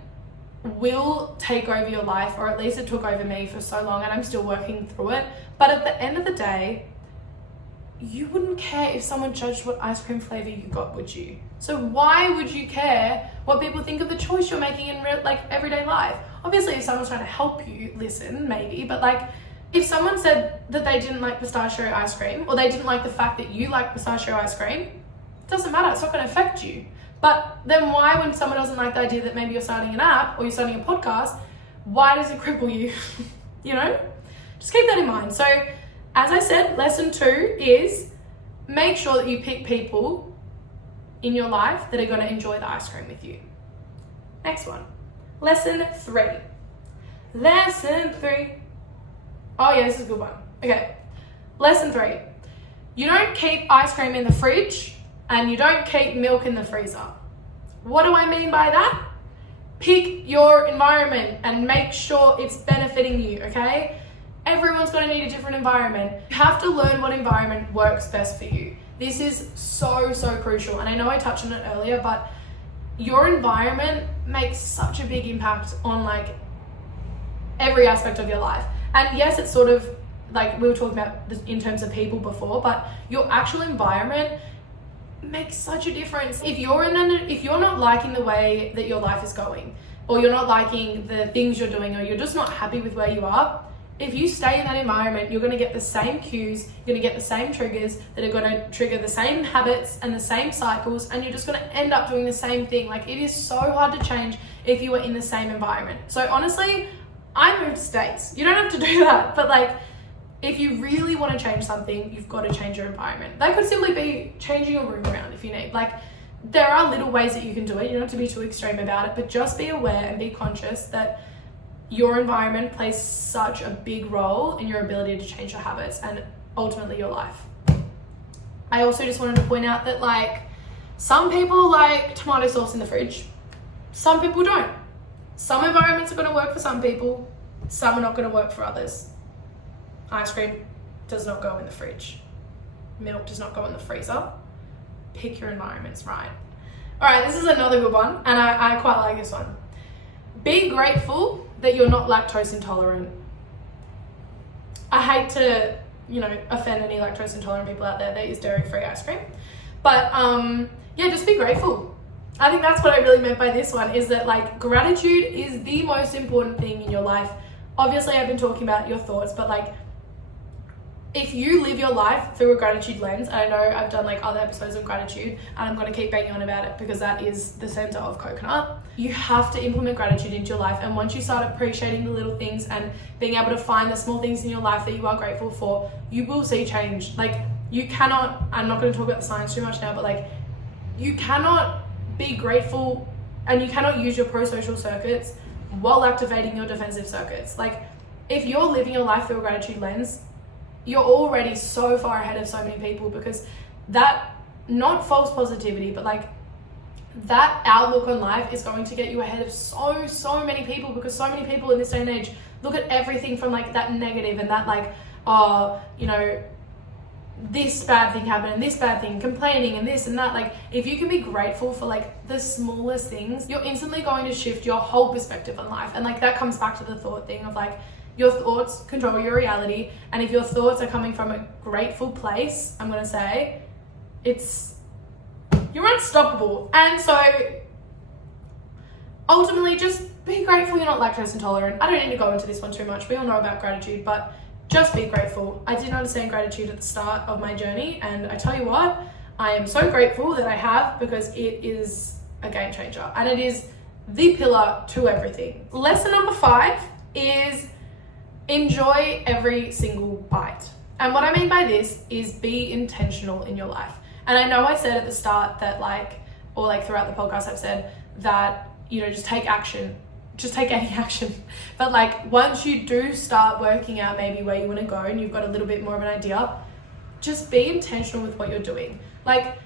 will take over your life, or at least it took over me for so long, and I'm still working through it. But at the end of the day, you wouldn't care if someone judged what ice cream flavor you got, would you? So why would you care what people think of the choice you're making in like everyday life? Obviously, if someone's trying to help you, listen, maybe, but like, if someone said that they didn't like pistachio ice cream, or they didn't like the fact that you like pistachio ice cream, it doesn't matter, it's not going to affect you. But then why, when someone doesn't like the idea that maybe you're starting an app or you're starting a podcast, why does it cripple you? You know, just keep that in mind. So as I said, lesson 2 is make sure that you pick people in your life that are going to enjoy the ice cream with you. Next one, lesson 3. Oh yeah, this is a good one. Okay, lesson 3. You don't keep ice cream in the fridge, and you don't keep milk in the freezer. What do I mean by that? Pick your environment and make sure it's benefiting you, okay? Everyone's going to need a different environment. You have to learn what environment works best for you. This is so, so crucial. And I know I touched on it earlier, but your environment makes such a big impact on like every aspect of your life. And yes, it's sort of like we were talking about this in terms of people before, but your actual environment makes such a difference. If you're not liking the way that your life is going, or you're not liking the things you're doing, or you're just not happy with where you are, if you stay in that environment, you're going to get the same cues, you're going to get the same triggers that are going to trigger the same habits and the same cycles, and you're just going to end up doing the same thing. Like, it is so hard to change if you are in the same environment. So honestly, I moved states. You don't have to do that, but like, if you really want to change something, you've got to change your environment. That could simply be changing your room around if you need. Like, there are little ways that you can do it. You don't have to be too extreme about it, but just be aware and be conscious that your environment plays such a big role in your ability to change your habits and ultimately your life. I also just wanted to point out that like, some people like tomato sauce in the fridge, some people don't. Some environments are going to work for some people, some are not going to work for others. Ice cream does not go in the fridge. Milk does not go in the freezer. Pick your environments right. All right, this is another good one, and I quite like this one. Be grateful that you're not lactose intolerant. I hate to, offend any lactose intolerant people out there that use dairy-free ice cream. But yeah, just be grateful. I think that's what I really meant by this one, is that like, gratitude is the most important thing in your life. Obviously, I've been talking about your thoughts, but like, if you live your life through a gratitude lens, and I know I've done like other episodes of gratitude, and I'm going to keep banging on about it because that is the center of coconut, you have to implement gratitude into your life. And once you start appreciating the little things and being able to find the small things in your life that you are grateful for, you will see change. Like, you cannot, I'm not going to talk about the science too much now, but like, you cannot be grateful, and you cannot use your pro-social circuits while activating your defensive circuits. Like, if you're living your life through a gratitude lens, you're already so far ahead of so many people, because that, not false positivity, but like that outlook on life is going to get you ahead of so many people, because so many people in this day and age look at everything from like that negative and that like, oh, you know, this bad thing happened and this bad thing, complaining and this and that. Like, if you can be grateful for like the smallest things, you're instantly going to shift your whole perspective on life. And like that comes back to the thought thing of like, your thoughts control your reality. And if your thoughts are coming from a grateful place, I'm gonna say, you're unstoppable. And so ultimately, just be grateful you're not lactose intolerant. I don't need to go into this one too much. We all know about gratitude, but just be grateful. I didn't understand gratitude at the start of my journey, and I tell you what, I am so grateful that I have, because it is a game changer and it is the pillar to everything. Lesson number 5 is enjoy every single bite. And what I mean by this is be intentional in your life. And I know I said at the start that throughout the podcast, I've said that, you know, just take action. Just take any action. But like, once you do start working out maybe where you want to go and you've got a little bit more of an idea, just be intentional with what you're doing. Like,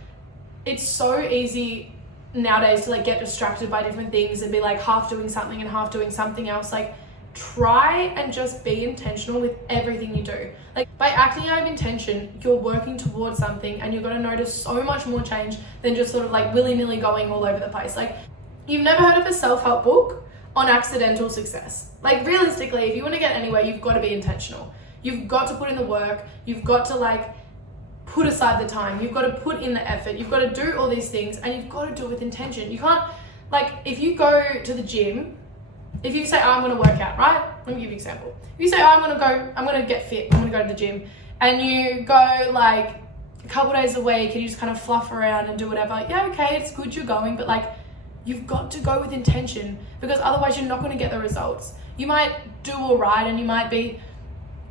it's so easy nowadays to like get distracted by different things and be like half doing something and half doing something else. Like, try and just be intentional with everything you do. Like, by acting out of intention, you're working towards something, and you're going to notice so much more change than just sort of like willy-nilly going all over the place. Like, you've never heard of a self-help book on accidental success. Like, realistically, if you want to get anywhere, you've got to be intentional. You've got to put in the work. You've got to like put aside the time. You've got to put in the effort. You've got to do all these things, and you've got to do it with intention. You can't, like, if you go to the gym, if you say, oh, I'm going to work out, right? Let me give you an example. If you say, oh, I'm going to get fit, I'm going to go to the gym, and you go like a couple days a week and you just kind of fluff around and do whatever. Yeah, okay, it's good you're going, but like, you've got to go with intention, because otherwise you're not going to get the results. You might do all right and you might be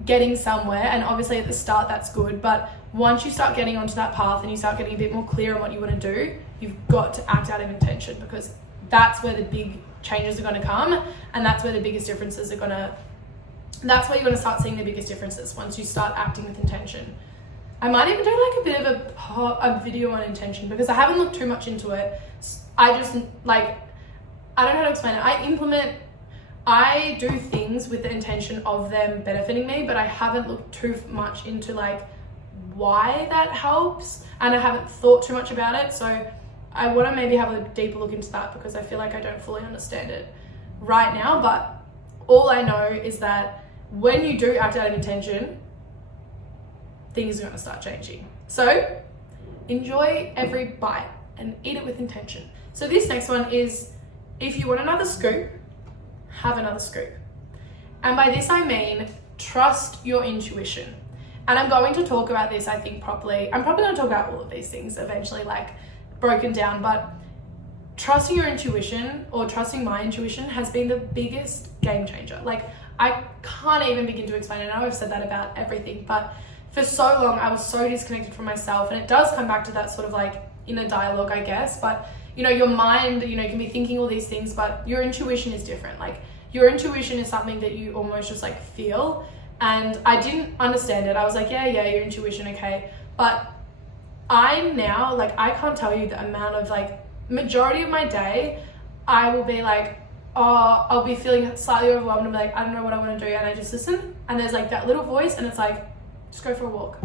getting somewhere, and obviously at the start that's good, but once you start getting onto that path and you start getting a bit more clear on what you want to do, you've got to act out of intention, because that's where the big changes are going to come, and that's where the biggest differences are going to, that's where you're going to start seeing the biggest differences, once you start acting with intention. I might even do like a bit of a video on intention, because I haven't looked too much into it. I just like, I don't know how to explain it. I do things with the intention of them benefiting me, but I haven't looked too much into like why that helps, and I haven't thought too much about it. So I want to maybe have a deeper look into that, because I feel like I don't fully understand it right now. But all I know is that when you do act out of intention, things are going to start changing. So enjoy every bite and eat it with intention. So this next one is, if you want another scoop, have another scoop. And by this I mean, trust your intuition. And I'm going to talk about this, I think, properly. I'm probably going to talk about all of these things eventually, like broken down, but trusting your intuition, or trusting my intuition, has been the biggest game changer. Like, I can't even begin to explain it. I know I've said that about everything, but for so long I was so disconnected from myself, and it does come back to that sort of like inner dialogue, I guess. But you know, your mind, you know, can be thinking all these things, but your intuition is different. Like, your intuition is something that you almost just like feel. And I didn't understand it. I was like, yeah, your intuition, okay. But I now, like, I can't tell you the amount of like, majority of my day, I will be like, oh, I'll be feeling slightly overwhelmed and be like, I don't know what I want to do. And I just listen. And there's like that little voice, and it's like, just go for a walk.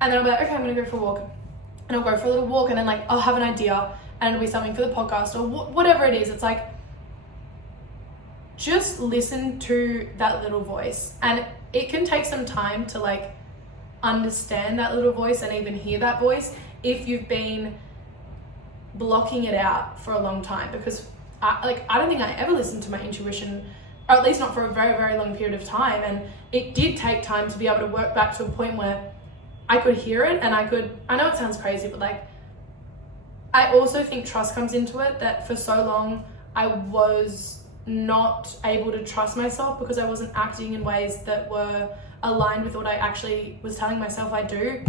And then I'll be like, okay, I'm going to go for a walk. And I'll go for a little walk, and then like, I'll have an idea, and it'll be something for the podcast or whatever it is. It's like, just listen to that little voice. And it can take some time to like understand that little voice and even hear that voice if you've been blocking it out for a long time. Because I don't think I ever listened to my intuition, or at least not for a very, very long period of time. And it did take time to be able to work back to a point where I could hear it, and I know it sounds crazy, but like, I also think trust comes into it, that for so long I was not able to trust myself because I wasn't acting in ways that were aligned with what I actually was telling myself I do.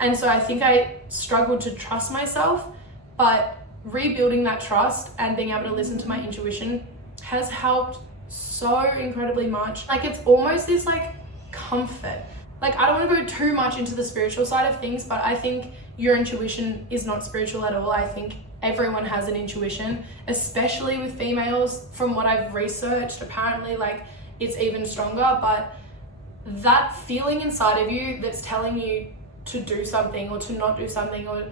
And so I think I struggled to trust myself, but rebuilding that trust and being able to listen to my intuition has helped so incredibly much. Like, it's almost this like comfort. Like, I don't want to go too much into the spiritual side of things, but I think your intuition is not spiritual at all. I think everyone has an intuition, especially with females. From what I've researched, apparently like it's even stronger. But that feeling inside of you that's telling you to do something or to not do something or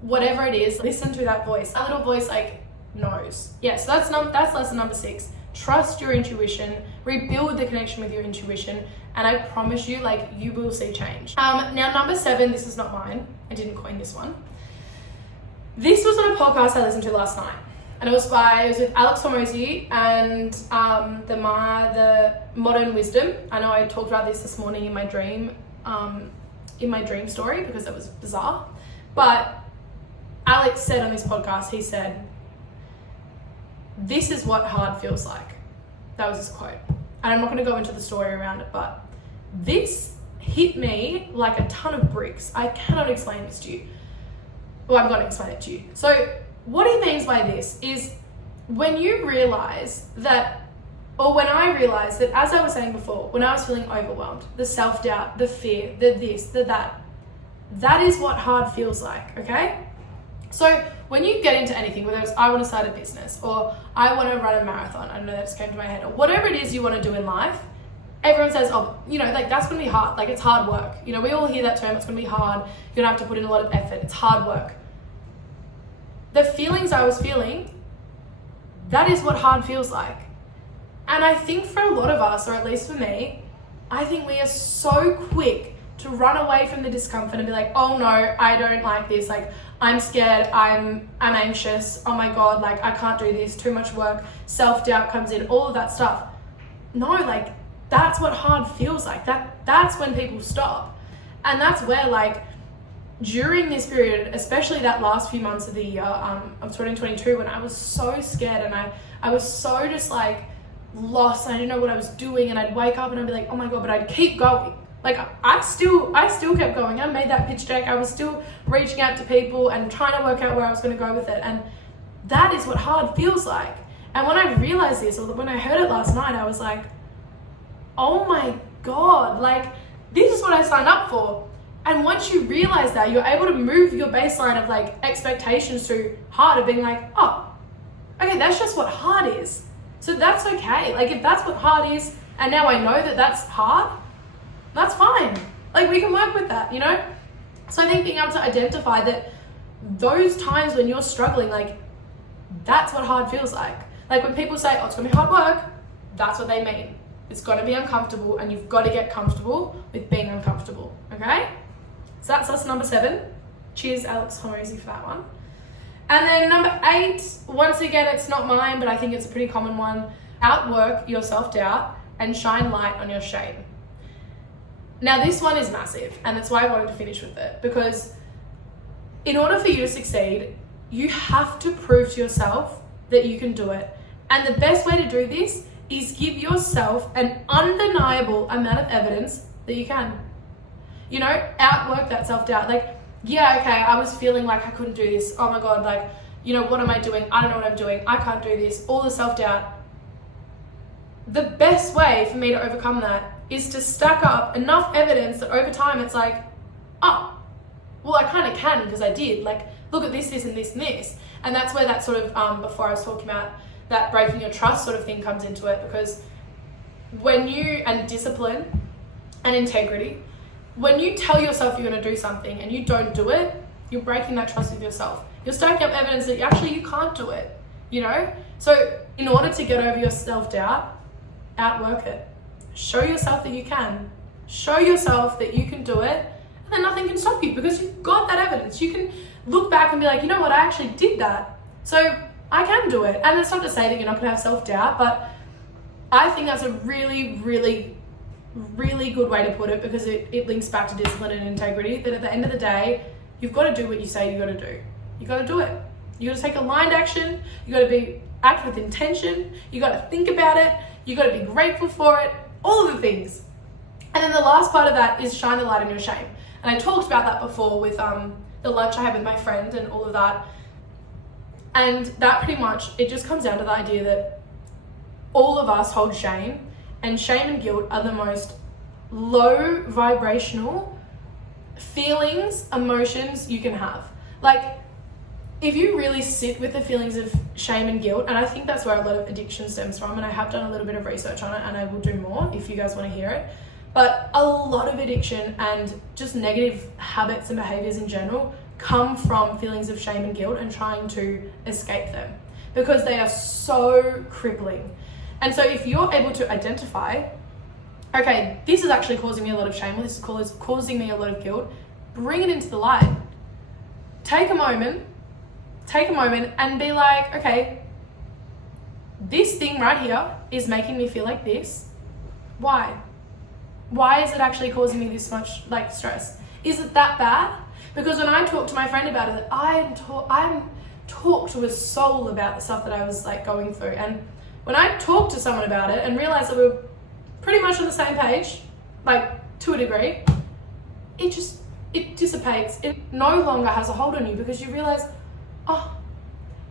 whatever it is, listen to that voice. That little voice like knows. Yeah, so that's lesson number 6. Trust your intuition, rebuild the connection with your intuition, and I promise you, like, you will see change. Now, number 7, this is not mine. I didn't coin this one. This was on a podcast I listened to last night, and it was with Alex Hormozy and the Modern Wisdom. I know I talked about this morning in my dream story because it was bizarre, but Alex said on this podcast, he said, "This is what hard feels like." That was his quote. And I'm not going to go into the story around it, but this hit me like a ton of bricks. I cannot explain this to you. Well, I'm going to explain it to you. So what he means by this is when you realize that, or when I realized that, as I was saying before, when I was feeling overwhelmed, the self-doubt, the fear, the this, the that is what hard feels like, okay? So when you get into anything, whether it's I want to start a business or I want to run a marathon, I don't know, that just came to my head, or whatever it is you want to do in life, everyone says, oh, you know, like that's going to be hard. Like, it's hard work. You know, we all hear that term, it's going to be hard. You're going to have to put in a lot of effort. It's hard work. The feelings I was feeling, that is what hard feels like. And I think for a lot of us, or at least for me, I think we are so quick to run away from the discomfort and be like, oh no, I don't like this. Like, I'm scared, I'm anxious, oh my God, like I can't do this, too much work, self-doubt comes in, all of that stuff. No, like that's what hard feels like. That's when people stop. And that's where, like, during this period, especially that last few months of the year of 2022, when I was so scared and I was so just like lost and I didn't know what I was doing, and I'd wake up and I'd be like, oh my God, but I'd keep going. Like, I still kept going. I made that pitch deck. I was still reaching out to people and trying to work out where I was going to go with it. And that is what hard feels like. And when I realized this, or when I heard it last night, I was like, oh my God, like, this is what I signed up for. And once you realize that, you're able to move your baseline of like expectations to hard, of being like, oh, okay, that's just what hard is. So that's okay. Like, if that's what hard is, and now I know that that's hard, that's fine. Like, we can work with that, you know? So I think being able to identify that those times when you're struggling, like, that's what hard feels like. Like, when people say, oh, it's gonna be hard work, that's what they mean. It's gonna be uncomfortable, and you've got to get comfortable with being uncomfortable, okay? So that's lesson number 7. Cheers, Alex Hormozy, for that one. And then number 8, once again, it's not mine, but I think it's a pretty common one. Outwork your self-doubt and shine light on your shame. Now, this one is massive, and that's why I wanted to finish with it, because in order for you to succeed, you have to prove to yourself that you can do it. And the best way to do this is give yourself an undeniable amount of evidence that you can. You know, outwork that self-doubt. Like, yeah, okay, I was feeling like I couldn't do this. Oh my God, like, you know, what am I doing? I don't know what I'm doing. I can't do this. All the self-doubt. The best way for me to overcome that is to stack up enough evidence that over time it's like, oh, well, I kind of can because I did. Like, look at this, this, and this, and this. And that's where that sort of, before I was talking about that breaking your trust sort of thing comes into it, because when you, and discipline and integrity, when you tell yourself you're going to do something and you don't do it, you're breaking that trust with yourself. You're stacking up evidence that actually you can't do it, you know? So in order to get over your self-doubt, outwork it. Show yourself that you can. Show yourself that you can do it, and then nothing can stop you because you've got that evidence. You can look back and be like, you know what, I actually did that. So I can do it. And it's not to say that you're not going to have self-doubt, but I think that's a really, really, really good way to put it, because it links back to discipline and integrity, that at the end of the day, you've got to do what you say you got to do. You got to do it. You got to take aligned action. You got to act with intention. You got to think about it. You got to be grateful for it. All of the things. And then the last part of that is shine a light on your shame. And I talked about that before with the lunch I had with my friend and all of that. And that pretty much, it just comes down to the idea that all of us hold shame, and shame and guilt are the most low vibrational feelings, emotions you can have. Like, if you really sit with the feelings of shame and guilt, and I think that's where a lot of addiction stems from, and I have done a little bit of research on it, and I will do more if you guys want to hear it, but a lot of addiction and just negative habits and behaviors in general come from feelings of shame and guilt and trying to escape them, because they are so crippling. And so if you're able to identify, okay, this is actually causing me a lot of shame, or this is causing me a lot of guilt, bring it into the light. Take a moment and be like, okay, this thing right here is making me feel like this. Why? Why is it actually causing me this much like stress? Is it that bad? Because when I talked to my friend about it, I talked to a soul about the stuff that I was like going through. And when I talked to someone about it and realized that we were pretty much on the same page, like to a degree, it dissipates. It no longer has a hold on you, because you realize, oh,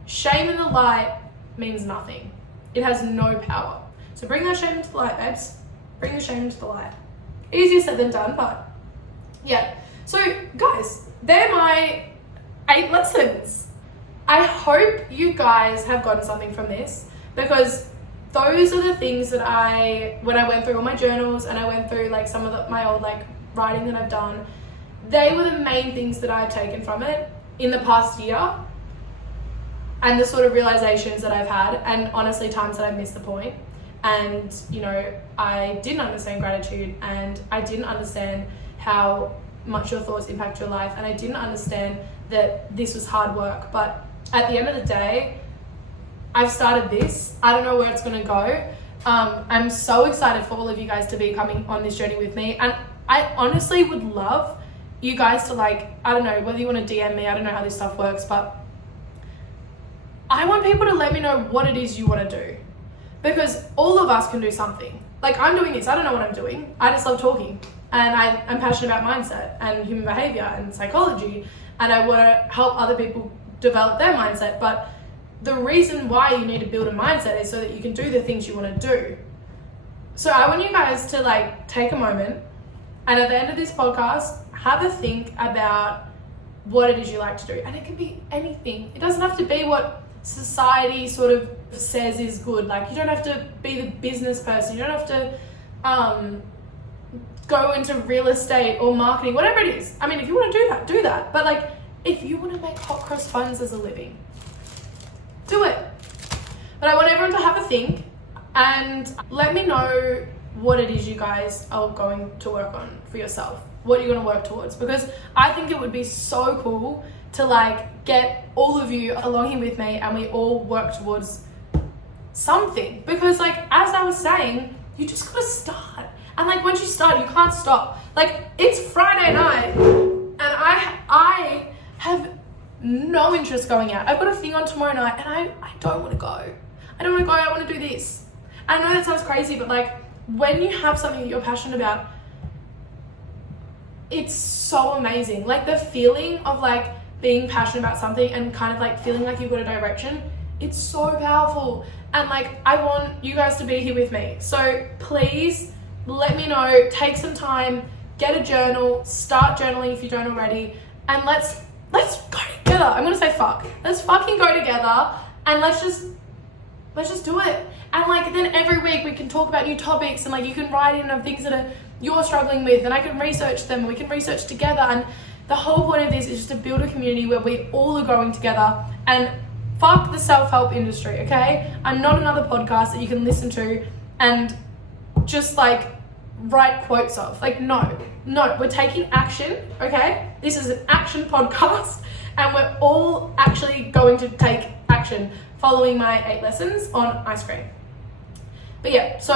shame in the light means nothing. It has no power. So bring that shame into the light, babes. Bring the shame into the light. Easier said than done, but yeah. So guys, they're my 8 lessons. I hope you guys have gotten something from this, because those are the things that when I went through all my journals and I went through like some of my old like writing that I've done, they were the main things that I've taken from it in the past year, and the sort of realizations that I've had, and honestly times that I've missed the point. And you know, I didn't understand gratitude, and I didn't understand how much your thoughts impact your life, and I didn't understand that this was hard work. But at the end of the day, I've started this. I don't know where it's gonna go. I'm so excited for all of you guys to be coming on this journey with me, and I honestly would love you guys to, like, I don't know whether you want to DM me, I don't know how this stuff works, but I want people to let me know what it is you want to do, because all of us can do something. Like, I'm doing this, I don't know what I'm doing, I just love talking, and I'm passionate about mindset and human behavior and psychology, and I want to help other people develop their mindset. But the reason why you need to build a mindset is so that you can do the things you want to do. So I want you guys to like take a moment, and at the end of this podcast, have a think about what it is you like to do. And it can be anything. It doesn't have to be what society sort of says is good. Like, you don't have to be the business person. You don't have to go into real estate or marketing, whatever it is. I mean, if you want to do that, do that. But like, if you want to make hot cross buns as a living, do it. But I want everyone to have a think and let me know what it is you guys are going to work on for yourself, what you're going to work towards, because I think it would be so cool to like get all of you along here with me and we all work towards something. Because like, as I was saying, you just gotta start, and like once you start, you can't stop. Like, it's Friday night and I have no interest going out. I've got a thing on tomorrow night and I don't want to go. I don't want to go. I want to do this. I know that sounds crazy, but like, when you have something that you're passionate about, it's so amazing. Like, the feeling of like being passionate about something and kind of like feeling like you've got a direction, it's so powerful. And like, I want you guys to be here with me. So please let me know, take some time, get a journal, start journaling if you don't already, and let's go together. I'm gonna say fuck. Let's fucking go together and let's just do it. And like, then every week we can talk about new topics, and like, you can write in of things that you're struggling with, and I can research them, and we can research together. And the whole point of this is just to build a community where we all are growing together. And fuck the self-help industry, okay? I'm not another podcast that you can listen to and just like write quotes of. Like, no, we're taking action, okay? This is an action podcast, and we're all actually going to take action following my 8 lessons on ice cream. But yeah, so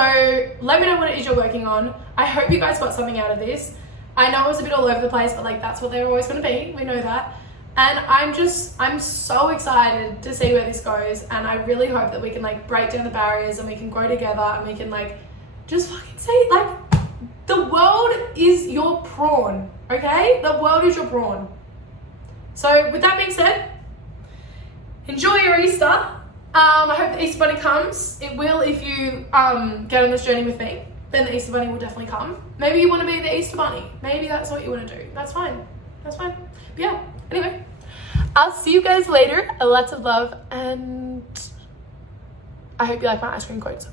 let me know what it is you're working on. I hope you guys got something out of this. I know it was a bit all over the place, but like, that's what they're always going to be. We know that. And I'm so excited to see where this goes. And I really hope that we can like break down the barriers and we can grow together and we can like just fucking see, like, the world is your prawn, okay? The world is your prawn. So with that being said, enjoy your Easter. I hope the Easter Bunny comes. It will if you get on this journey with me. Then the Easter Bunny will definitely come. Maybe you want to be the Easter Bunny. Maybe that's what you want to do. That's fine. That's fine. But yeah, anyway. I'll see you guys later. Lots of love, and I hope you like my ice cream quotes.